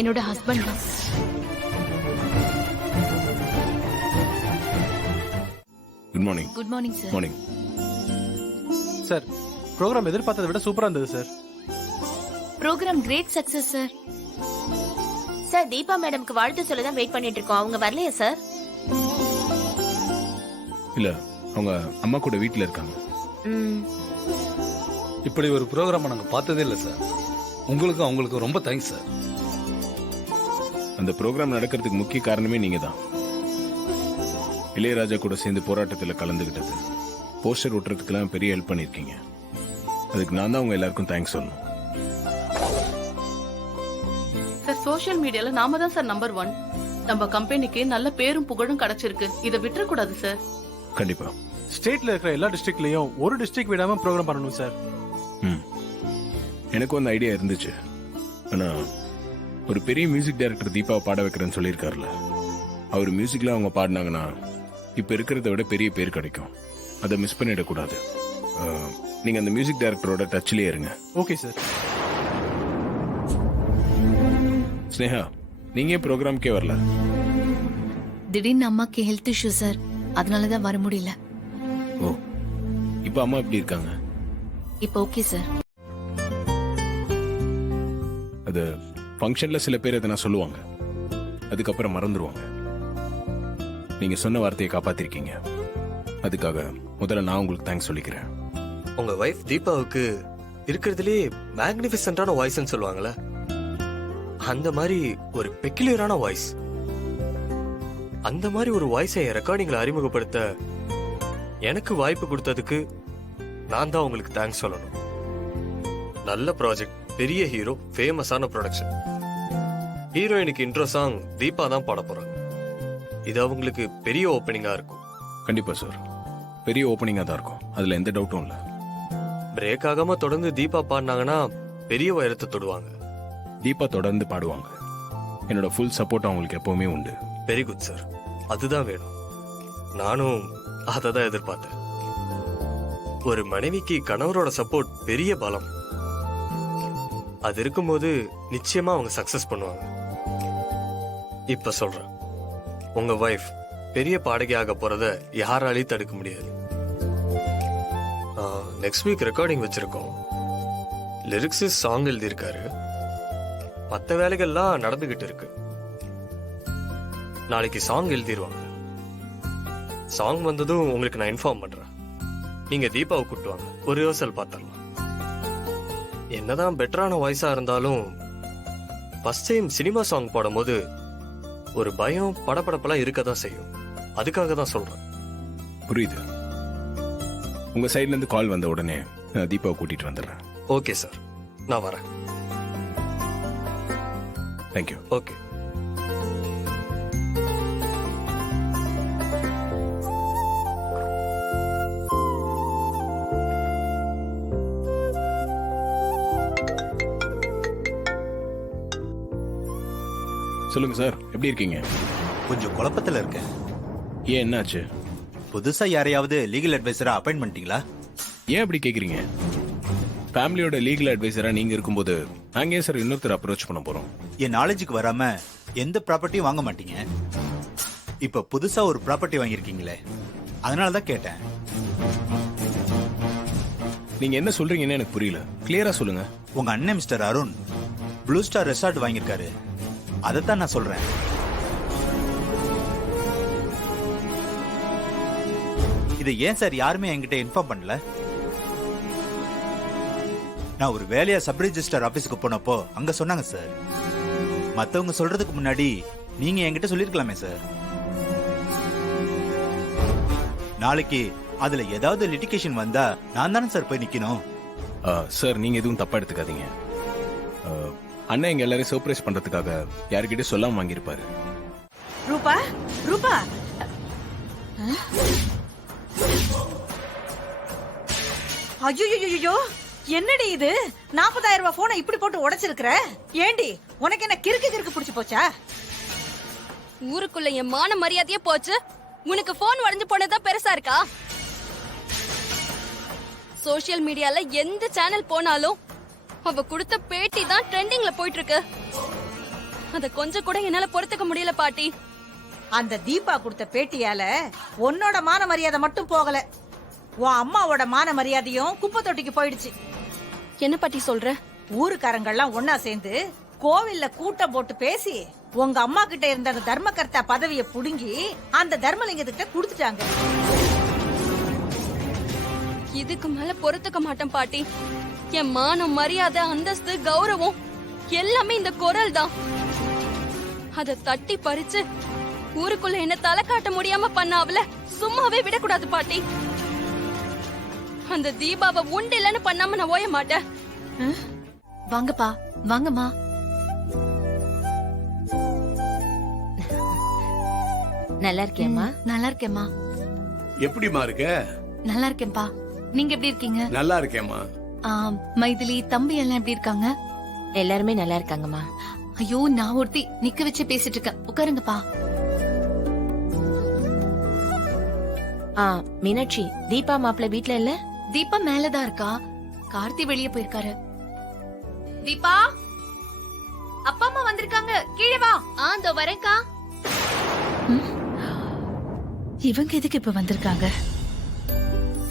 என்னோட ஹஸ்பண்ட் தான். Good morning. Good morning sir. Morning sir, programme எதிர்பார்த்ததை விட சூப்பரா இருந்தது சார். Programme great success sir. Sir, Deepa மேடம்க்கு வாழ்த்து சொல்ல தான் வெயிட் பண்ணிட்டு இருக்கோம். அவங்க வரலையா சார்? இல்ல, அவங்க அம்மா கூட வீட்டுல இருக்காங்க. இப்படி ஒரு ப்ரோக்ராம் நாங்க பார்த்ததே இல்லை சார். உங்களுக்கும் அவங்களுக்கும் ரொம்ப தேங்க்ஸ் சார். அந்த ப்ரோக்ராம் நடக்கிறதுக்கு முக்கிய காரணமே நீங்க தான். இளையராஜா கூட சேர்ந்து போராட்டத்தில் கலந்துகிட்டது, போஸ்டர் ஒட்டுறதுக்கெல்லாம் பெரிய ஹெல்ப் பண்ணிருக்கீங்க. அதுக்கு நான் தான் உங்க எல்லாருக்கும் தேங்க்ஸ் சொல்லணும். சார், சோஷியல் மீடியால நாம தான் சார் நம்பர் 1. நம்ம கம்பெனிக்கு நல்ல பேரும் புகழும் கிடைச்சிருக்கு. இதை விட்டுறக்கூடாது சார். கண்டிப்பா. ஸ்டேட்ல இருக்கிற எல்லா டிஸ்ட்ரிக்ட்லயும் ஒரு டிஸ்ட்ரிக்ட் விடாம ப்ரோக்ராம் பண்ணணும் சார். எனக்கும் அந்த ஐடியா இருந்துச்சு. ஆனா ஒரு பெரிய மியூசிக் டைரக்டர் தீபாவை பாட வைக்கிறேன்னு சொல்லியிருக்காருல, அவர் மியூசிக்ல அவங்க பாடினாங்கன்னா இப்ப இருக்கிறத விட பெரிய பேர் கிடைக்கும். அதை மிஸ் பண்ணிடக்கூடாது. நீங்க அந்த மியூசிக் டைரக்டரோட டச்லயே இருங்க. Okay sir. ஸ்னேகா, நீங்க ப்ரோக்ராம்க்கே வரல? திடீர்னு அம்மாக்கு ஹெல்த் இஷ்யூ சார், அதனாலதான் வர முடியல. ஓ, இப்ப அம்மா எப்படி இருக்காங்க? இப்போ ஓகே சார். அது ஃபங்க்ஷன்ல சில பேர் எதனா சொல்லுவாங்க, அதுக்கப்புறம் மறந்துடுவாங்க. நீங்க சொன்ன வார்த்தையை காப்பாத்திருக்கீங்க. அதுக்காக முதல்ல நான் உங்களுக்கு தேங்க்ஸ் சொல்லிக்கிறேன். உங்க வைஃப் தீபாவுக்கு இருக்கிறதுலே மேக்னிஃபிசன்டான வாய்ஸ்ன்னு சொல்லுவாங்கல்ல, அந்த மாதிரி ஒரு பெக்குலியரான வாய்ஸ். அந்த மாதிரி ஒரு வாய்ஸை ரெக்கார்டிங்ல அறிமுகப்படுத்த எனக்கு வாய்ப்பு கொடுத்ததுக்கு நான் தான் உங்களுக்கு தேங்க்ஸ் சொல்லணும். நல்ல ப்ராஜெக்ட், பெரிய ஹீரோ, ஃபேமஸான ப்ரொடக்ஷன். ஹீரோயினுக்கு இன்ட்ரோ சாங் தீபா தான் பாட போறாங்க. இது அவங்களுக்கு பெரிய ஓப்பனிங்கா இருக்கும். கண்டிப்பா சார், பெரிய ஓப்பனிங்கா தான் இருக்கும். அதுல எந்த டவுட்டும் இல்ல. பிரேக் ஆகாம தொடர்ந்து தீபா பாடினாங்கன்னா பெரிய உயரத்தை தொடுவாங்க. தீபா தொடர்ந்து பாடுவாங்க. என்னோட ஃபுல் சப்போர்ட் அவங்களுக்கு எப்பவுமே உண்டு. வெரி குட் சார், அதுதான் வேணும். நானும் அதை தான் எதிர்பார்த்தேன். ஒரு மனைவிக்கு கணவரோட சப்போர்ட் பெரிய பலம். அது இருக்கும்போது நிச்சயமா அவங்க சக்சஸ் பண்ணுவாங்க. இப்ப சொல்றேன், உங்க வைஃப் பெரிய பாடகியாக போறத யாராலையும் தடுக்க முடியாது. நெக்ஸ்ட் வீக் ரெக்கார்டிங் வச்சிருக்கோம். லிரிக்ஸ் சாங் எழுதியிருக்காரு. மற்ற வேலைகள்லாம் நடந்துகிட்டு இருக்கு. நாளைக்கு சாங் எழுதிருவாங்க. சாங் வந்ததும் உங்களுக்கு நான் இன்ஃபார்ம் பண்றேன். நீங்க தீபாவை கூட்டு வாங்க, ஒரு ரிஹர்சல் பார்த்தரலாம். என்னதான் பெட்டரான வாய்ஸா இருந்தாலும் ஃபர்ஸ்ட் டைம் சினிமா சாங் பாடும்போது ஒரு பயம், படபடப்பெல்லாம் இருக்கதான் செய்யும். அதுக்காக தான் சொல்றேன். புரியுது. உங்க சைட்ல இருந்து கால் வந்த உடனே நான் தீபாவை கூட்டிட்டு வந்துடுறேன். ஓகே சார், நான் வரேன். தேங்க்யூ. ஓகே. சொல்லுங்க சார், எப்படி இருக்கீங்க? கொஞ்சம் குழப்பத்துல இருக்கேன். ஏன், என்னாச்சு? புதுசா யாரையாவது லீகல் அட்வைசரா அப்பாயிண்ட் பண்ணிட்டீங்களா? ஏன் அப்படி கேக்குறீங்க? ஃபேமிலியோட லீகல் அட்வைசரா நீங்க இருக்கும்போது நாங்க ஏன் சார் இன்னொருத்தர் அப்ரோச் பண்ண போறோம்? என் நாலேஜுக்கு வராம எந்த ப்ராப்பர்ட்டியும் வாங்க மாட்டீங்க. இப்ப புதுசா ஒரு ப்ராப்பர்ட்டி வாங்கியிருக்கீங்களே, அதனாலதான் கேட்டேன். நீங்க என்ன சொல்றீங்கன்னு எனக்கு புரியல. கிளியரா சொல்லுங்க. உங்க அண்ணன் mister Arun blue star resort வாங்கியிருக்காரு, அதைத்தான் நான் சொல்றேன். இதை ஏன் சார் யாருமே என்கிட்ட இன்ஃபார்ம் பண்ணல? நான் ஒரு வேலையா சப் ரெஜிஸ்டர் ஆபீஸ்க்கு போனப்போ அங்க சொன்னாங்க சார். மத்தவங்க சொல்றதுக்கு முன்னாடி நீங்க என்கிட்ட சொல்லிருக்கலாமே சார். நாளைக்கு அதுல ஏதாவது லிட்டிகேஷன் வந்தா நான் தானே சார் போய் நிக்கணும். சார் நீங்க எதுவும் தப்பா எடுத்துக்காதீங்க. அண்ணன் எங்க எல்லாரையும் சர்ப்ரைஸ் பண்றதுக்காக யாருக்கிட்ட சொல்லாம வாங்கியிருப்பாரு. ரூபா ரூபா ஐயோ என்னடி இது 40,000 ரூபாய் போனை இப்படி போட்டு உடைச்சிருக்கிற? ஏண்டி உனக்கு என்ன கிறுக்கு பிடிச்சு போச்சா? ஊருக்குள்ள என் மான மரியாதையே போச்சு. உனக்கு போன் உடைஞ்சு போனதா பெருசா இருக்கா? சோசியல் மீடியால எந்த சேனல் போனாலும் அவ கொடுத்த பேட்டி தான் ட்ரெண்டிங்ல போயிட்டு இருக்கு. அத கொஞ்சம் கூட என்னால பொறுத்துக்க முடியல பாட்டி. அந்த தீபா கொடுத்த பேட்டியால உன்னோட மான மரியாதை மட்டும் போகல, உன் அம்மாவோட மான மரியாதையும் குப்பை தொட்டிக்கு போயிடுச்சு. என்ன பாட்டி சொல்ற? ஊருக்காரங்கெல்லாம் ஒன்னா சேர்ந்து கோவில்ல கூட்டம் போட்டு பேசி உங்க அம்மா கிட்ட இருந்த அந்த தர்மகர்த்தா பதவியை புடுங்கி அந்த தர்மலிங்கத்திட்ட கொடுத்துட்டாங்க. இதுக்கு மேல பொறுத்துக்க மாட்டேன் பாட்டி. என் மானம், மரியாதை, அந்தஸ்து, கௌரவம் எல்லாமே இந்த குரல் தான். அத தட்டி பறிச்சு ஊருக்குள்ள என்ன தலை காட்ட முடியாம பண்ண அவள சும்மாவே விடக்கூடாது பாட்டி. அந்த தீபாவை உண்டில்லன்னு பண்ணாம நான் ஓய மாட்டேன். வாங்கப்பா, வாங்கம்மா. நல்லா இருக்கியம்மா? நல்லா இருக்கேம்மா. எப்படிமா இருக்க? நல்லா இருக்கேன்பா. நீங்க எப்படி இருக்கீங்க? நல்லா இருக்கேம்மா. மைதிலி, தம்பி எல்லாம் எப்படி இருக்காங்க? எல்லாருமே நல்லா இருக்காங்கம்மா. ஐயோ, நான் ஒருத்தி நிக்க வச்சு பேசிட்டு இருக்கேன். உட்காருங்கப்பா. மீனாட்சி, தீபா மாப்பிள்ள வீட்ல இல்ல? தீபா மேலதான் இருக்கா. கார்த்தி வெளியே போயிருக்காரு. தீபா, அப்பா அம்மா வந்திருக்காங்க, கீழே வா. இதோ வரேன்க்கா. இவங்க எதுக்கு இப்ப வந்திருக்காங்க?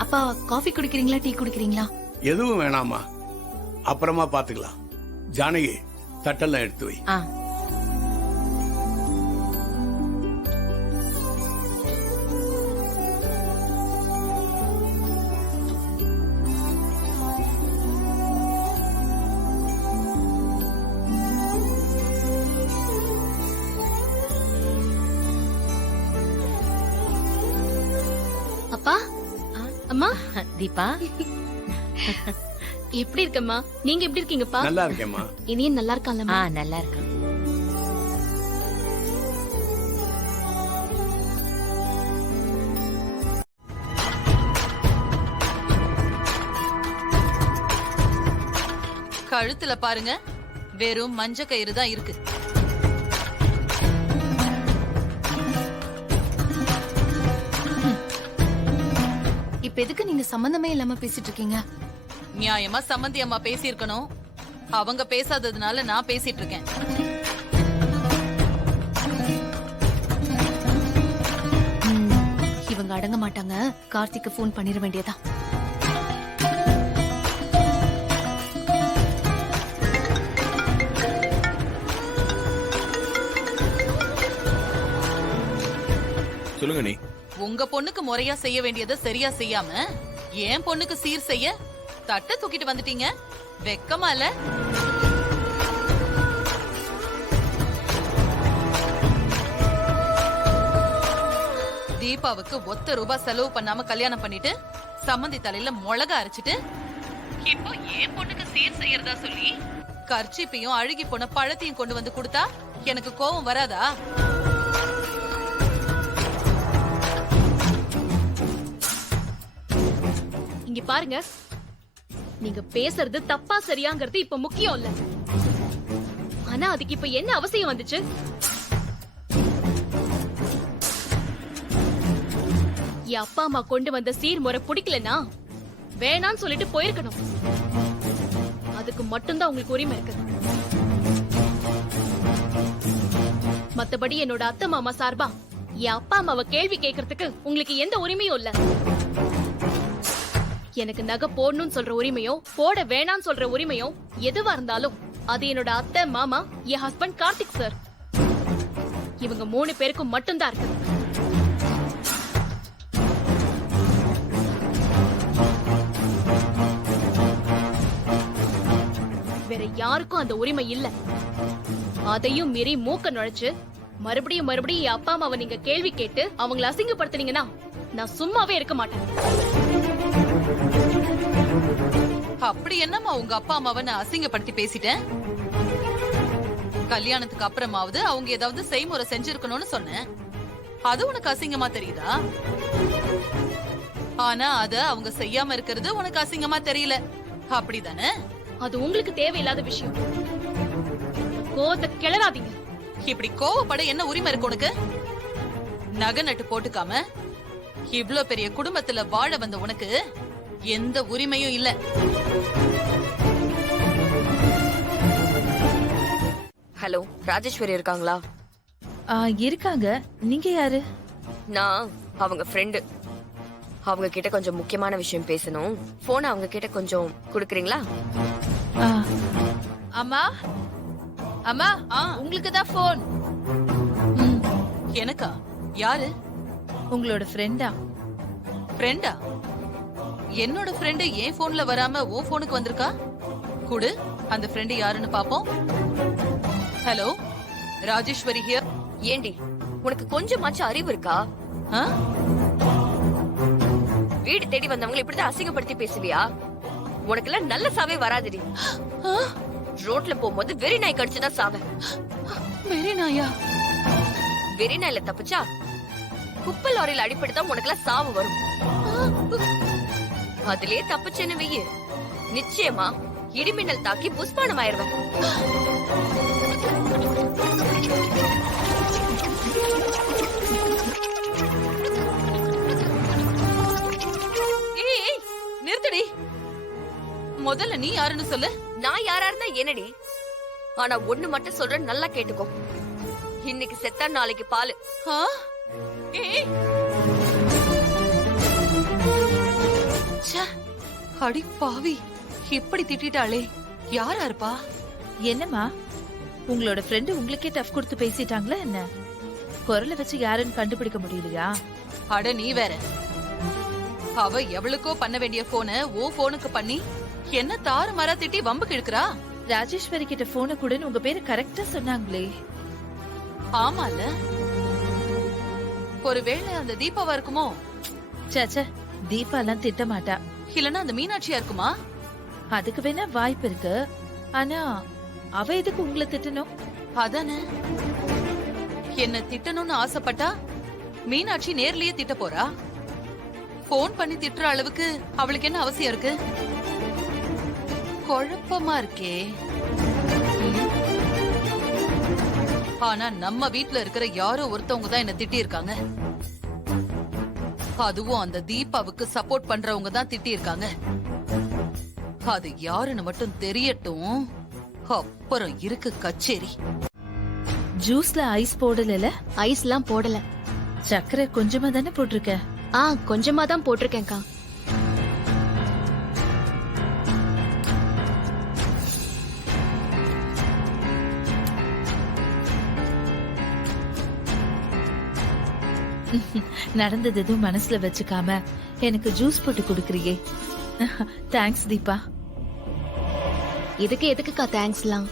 அப்பா, காஃபி குடிக்கிறீங்களா, டீ குடிக்கிறீங்களா? எதுவும் வேணாமா, அப்புறமா பாத்துக்கலாம். ஜானகி, தட்டெல்லாம் எடுத்து வை. அப்பா, அம்மா. தீபா எப்படி இருக்கம்மா? நீங்க எப்படி இருக்கீங்கப்பா? நல்லா இருக்கேம்மா. இனியும் நல்லா இருக்கான்லம்மா? நல்லா இருக்கான். கழுத்துல பாருங்க, வெறும் மஞ்ச கயிறு தான் இருக்கு. இப்ப எதுக்கு நீங்க சம்பந்தமே இல்லாம பேசிட்டு இருக்கீங்க? நியாயமா சம்மந்தி அம்மா பேசியிருக்கணும். அவங்க பேசாததுனால நான் பேசிட்டு இருக்கேன். இவங்க அடங்க மாட்டாங்க. கார்த்திக்கு போன் பண்ணிர வேண்டியதா. சொல்லுங்க. நீ உங்க பொண்ணுக்கு முறையா செய்ய வேண்டியதை சரியா செய்யாம என் பொண்ணுக்கு சீர் செய்ய தட்டை தூக்கிட்டு வந்துட்டீங்க. வெக்கமா இல்ல? தீபாவுக்கு ₹1 செலவு பண்ணாம கல்யாணம் பண்ணிட்டு சம்மந்தி தலையில மிளகா அரைச்சிட்டு இப்போ என் பொண்ணுக்கு சீர் செய்யறதா சொல்லி கர்ச்சிப்பையும் அழுகி போன பழத்தையும் கொண்டு வந்து கொடுத்தா எனக்கு கோபம் வராதா? இங்க பாருங்க, நீங்க பேசுறது தப்பா சரியாங்கிறது இப்ப முக்கியம் இல்ல. ஆனா அதுக்கு இப்ப என்ன அவசியம் வந்துச்சு? என் அப்பா அம்மா கொண்டு வந்த சீர்முறை பிடிக்கலன்னா வேணான்னு சொல்லிட்டு போயிருக்கணும். அதுக்கு மட்டும்தான் உங்களுக்கு உரிமை இருக்கு. மத்தபடி என்னோட அத்தை மாமா சார்பா என் அப்பா அம்மாவை கேள்வி கேட்கறதுக்கு உங்களுக்கு எந்த உரிமையும் இல்ல. எனக்கு நகை போடணும்னு சொல்ற உரிமையோ போட வேணாம்னு சொல்ற உரிமையோ எதுவா இருந்தாலும் அது என்னோட அத்தை மாமா என் ஹஸ்பண்ட் கார்த்திக் சார் இவங்க 3 பேருக்கும் மட்டும்தான் இருக்கு. வேற யாருக்கும் அந்த உரிமை இல்ல. அதையும் மீறி மூக்க நுழைச்சு மறுபடியும் மறுபடியும் என் அப்பா அம்மாவை நீங்க கேள்வி கேட்டு அவங்களை அசிங்கப்படுத்தினீங்கன்னா நான் சும்மாவே இருக்க மாட்டேன். அப்படி என்னம்மா உங்க அப்பா அம்மாவை நான் அசிங்கப்படுத்தி பேசிட்டேன்? கல்யாணத்துக்கு அப்புறமாவது அவங்க ஏதாவது செய்முறை செஞ்சிருக்கணும்னு சொன்னேன். அது உனக்கு அசிங்கமா தெரியுதா? ஆனா அத அவங்க செய்யாம இருக்கிறது உனக்கு அசிங்கமா தெரியல, அப்படிதானே? அது உங்களுக்கு தேவையில்லாத விஷயம். கோவத்தை கிளறாதீங்க. இப்படி கோவப்பட என்ன உரிமை இருக்கு உனக்கு? நகை நட்டு போட்டுக்காம இவ்ளோ பெரிய குடும்பத்துல வாழ வந்த உனக்கு எந்த உரிமையும் இல்ல. ஹலோ, ராஜேஸ்வரி இருக்காங்களா? இருக்காங்க. நீங்க யாரு? நான் அவங்க ஃப்ரெண்டு. அவங்க கிட்ட கொஞ்சம் முக்கியமான விஷயம் பேசணும். போன் அவங்க கிட்ட கொஞ்சம் குடுக்குறீங்களா? அம்மா அம்மா, உங்களுக்கு தான் போன். எனக்கா? யாரு? உங்களோட ஃப்ரெண்டா? ஃப்ரெண்டா? என்னோட ஃப்ரெண்டு என் போன்ல வராம உன் போனுக்கு வந்திருக்கா? குடு, அந்த ஃப்ரெண்டு யாருன்னு பாப்போம். Hello, Rajeswari here. ஏண்டி, உனக்கு கொஞ்சமாச்சும் அறிவு இருக்கா? வீடு தேடி வந்தவங்களை இப்படிதான் அசிங்கப்படுத்தி பேசுவியா? உனக்கு எல்லாம் நல்ல சாவே வராதுடி. ரோட்ல போகும்போது வெறி நாய் கடிச்சுதான் சாவ. வெறி நாயா? வெறி நாயில தப்பிச்சா குப்பை லாரியில அடிப்பட்டுதான் உனக்கு எல்லாம் சாவு வரும். அதுலயே தப்பிச்சேன்னு வெய்ய, நிச்சயமா இடிமின்னல் தாக்கி புஷ்பானம் ஆயிருவேன். நிறுத்தடி. முதல்ல நீ யாருன்னு சொல்லு. நான் யாரா இருந்தா என்னடி? ஆனா ஒண்ணு மட்டும் சொல்றேன், நல்லா கேட்டுக்கோ. இன்னைக்கு செத்தா நாளைக்கு பாலு. அடி பாவி, இப்படி திட்டாளே. யாரா இருப்பா? என்னம்மா, உங்களோட ஃப்ரெண்டு உங்களுக்கே டஃப் கொடுத்து பேசிட்டாங்களா என்ன? குரலை வச்சு யாருன்னு கண்டுபிடிக்க முடியலையா? அட நீ வேற. அவ எவளுக்கோ பண்ண வேண்டிய போன ஓ போனுக்கு பண்ணி என்ன தாறுமாறா திட்டி வம்பு கிழக்குறா. ராஜேஸ்வரி கிட்ட போன கூடன்னு உங்க பேரு கரெக்டா சொன்னாங்களே. ஆமால, ஒருவேளை அந்த தீபாவா இருக்குமோ? சேச்சே, தீபா எல்லாம் திட்ட மாட்டா. இல்லன்னா அந்த மீனாட்சியா இருக்குமா? அதுக்கு வேணா வாய்ப்பு இருக்கு. ஆனா அவ எதுக்கு உங்களை திட்டணும்? அதானே, என்ன திட்டணும்னு ஆசைப்பட்டா மீனாட்சி நேர்லயே திட்ட போறா. போன் பண்ணி திட்டுற அளவுக்கு அவளுக்கு என்ன அவசியம் இருக்கு? குழப்பமா இருக்கே. ஆனா நம்ம வீட்ல இருக்கிற யாரோ ஒருத்தவங்க தான் என்ன திட்டி இருக்காங்க. அதுவும் அந்த தீபாவுக்கு சப்போர்ட் பண்றவங்க தான் திட்டி இருக்காங்க. அது யாருன்னு மட்டும் தெரியட்டும், அப்புறம் இருக்கு கச்சேரி. ஜூஸ்ல ஐஸ் போடல? ஐஸ்லாம் போடல. சக்கரை கொஞ்சமா தானே போட்டிருக்க? கொஞ்சமா தான் போட்டிருக்கேன்க்கா. நடந்தது எதுவும் மனசுல வச்சுக்காம எனக்கு ஜூஸ் போட்டு குடுக்கறியே, தேங்க்ஸ் தீபா. இதுக்கு எதுக்குக்கா தேங்க்ஸ்லாம்?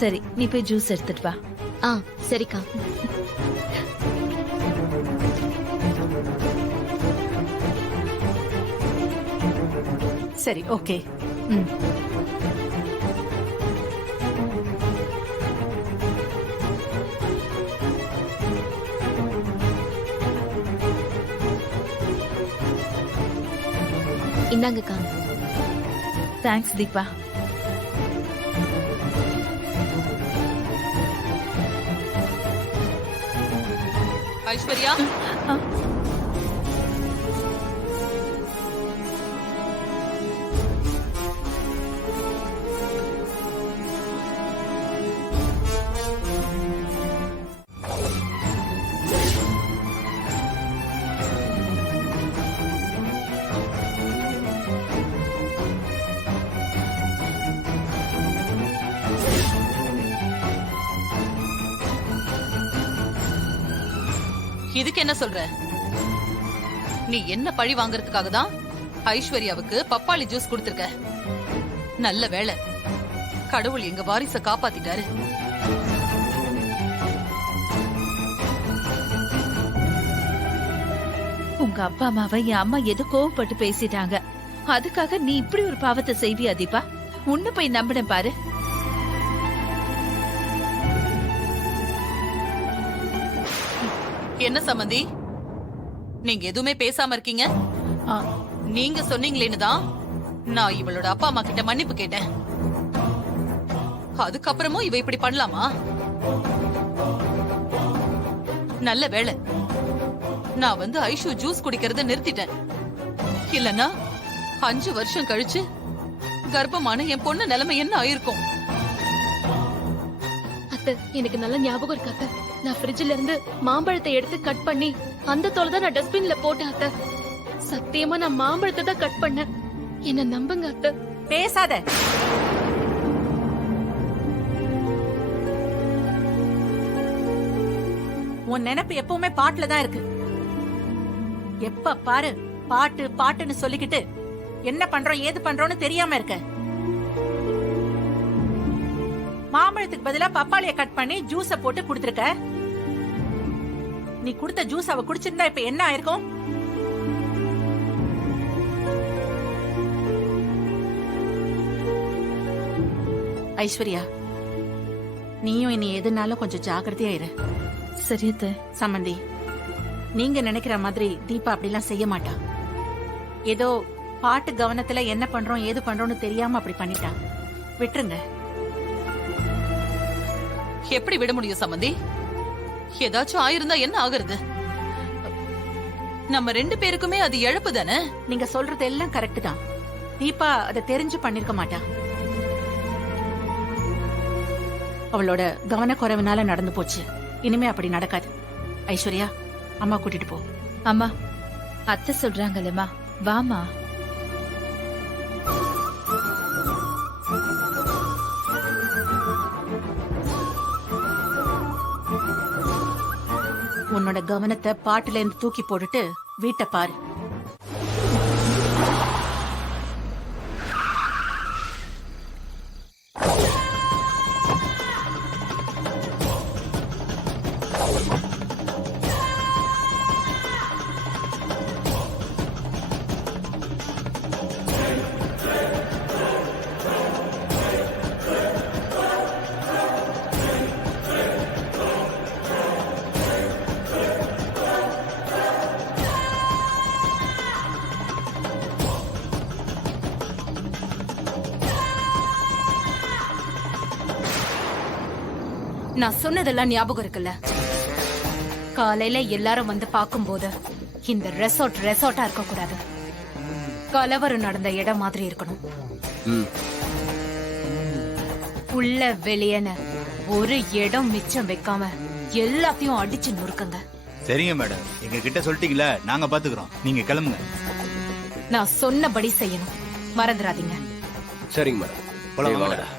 சரி நீ போய் ஜூஸ் எடுத்துட்டு வா. ஆ சரிக்கா. சரி ஓகே. ம். இந்தாங்கக்கா. தேங்க்ஸ் தீபா. ஐஸ்வர்யா, இதுக்கு என்ன சொல்ற? நீ என்ன பழி வாங்குறதுக்காக தான் ஐஸ்வர்யாவுக்கு பப்பாளி ஜூஸ் கொடுத்திருக்க. நல்ல வேளை, கடவுள் எங்க வாரிச காப்பாத்திட்டாரு. உங்க அப்பா அம்மாவை என் அம்மா எது கோவப்பட்டு பேசிட்டாங்க, அதுக்காக நீ இப்படி ஒரு பாவத்தை செய்வியா தீபா? உன்ன போய் நம்பின பாரு. என்ன சம்பந்தி, நீங்க எதுவுமே பேசாம இருக்கீங்க? நீங்க சொன்னீங்களேன்னு தான் நான் இவளோட அப்பா அம்மா கிட்ட மன்னிப்பு கேட்டேன். அதுக்கப்புறமும் இவ இப்படி பண்ணலாமா? நல்ல வேளை, நான் வந்து ஐஷு ஜூஸ் குடிக்கிறத நிறுத்திட்டேன். இல்லனா 5 வருஷம் கழிச்சு கர்ப்பமான என் பொண்ணு நிலைமை என்ன ஆயிருக்கும்? அத்தை, எனக்கு நல்ல ஞாபகம் இருக்கு அத்தை. நான் ஃப்ரிட்ஜ்ல இருந்து மாம்பழத்தை எடுத்து கட் பண்ணி அந்த தோலை தான் நான் டஸ்ட்பின்ல போட்டேன் அத்தை. சத்தியமா நான் மாம்பழத்தை தான் கட் பண்ணேன். என்ன நம்புங்க அத்தை. பேசாத. உன் நினைப்பு எப்பவுமே பாட்டுல தான் இருக்கு. எப்ப பாரு பாட்டு பாட்டுன்னு சொல்லிக்கிட்டு என்ன பண்றோம் ஏது பண்றோம்னு தெரியாம இருக்க. மாம்பழத்துக்கு பதிலா பப்பாளிய கட் பண்ணி ஜூஸ போட்டு குடுத்திருக்க. நீ குடுத்த ஜூஸ் அவ குடிச்சிருந்தா இப்ப என்ன ஆயிருக்கும்? ஐஸ்வர்யா, நீயும் இனி எதுனாலும் கொஞ்சம் ஜாக்கிரதையா இரு. சரியத்த. சம்பந்தி, நீங்க நினைக்கிற மாதிரி தீபா அப்படிலாம் செய்ய மாட்டா. ஏதோ பாட்டு கவனத்துல என்ன பண்றோம் ஏது பண்றோம்னு தெரியாம அப்படி பண்ணிட்டா. விட்டுருங்க. எப்படி விட முடியும் சம்பந்தி? ஏதாச்சும் ஆயிருந்தா என்ன ஆகுறது? நம்ம 2 பேருக்குமே அது இழப்பு தானே. நீங்க சொல்றது எல்லாம் கரெக்ட் தான். தீபா அதை தெரிஞ்சு பண்ணிருக்க மாட்டா. அவளோட கவனக்குறைவுனால நடந்து போச்சு. இனிமே அப்படி நடக்காது. ஐஸ்வர்யா, அம்மா கூட்டிட்டு போ. அம்மா, அத்தை சொல்றாங்கல்லம்மா, வாமா. உன்னோட கவனத்தை பாட்டுல இருந்து தூக்கி போட்டுட்டு வீட்டை பாரு. நான் சொன்னதெல்லாம் ஞாபகம் இருக்குல்ல? காலையில எல்லாரும் வந்து பாக்கும்போது இந்த ரெசார்ட்டா இருக்க கூடாது. கலவரம் நடந்த இடம் மாதிரி இருக்கணும். உள்ள வெளியன ஒரு இடம் மிச்சம் வைக்காம எல்லாத்தையும் அடிச்சு நொறுக்குங்க. சரிங்க மேடம், எங்க கிட்ட சொல்லிட்டீங்களா, நாங்க பாத்துக்கிறோம். நீங்க கிளம்புங்க. நான் சொன்னபடி செய்யணும், மறந்துடாதீங்க. சரிங்க மேடம். போலாம் மேடம்.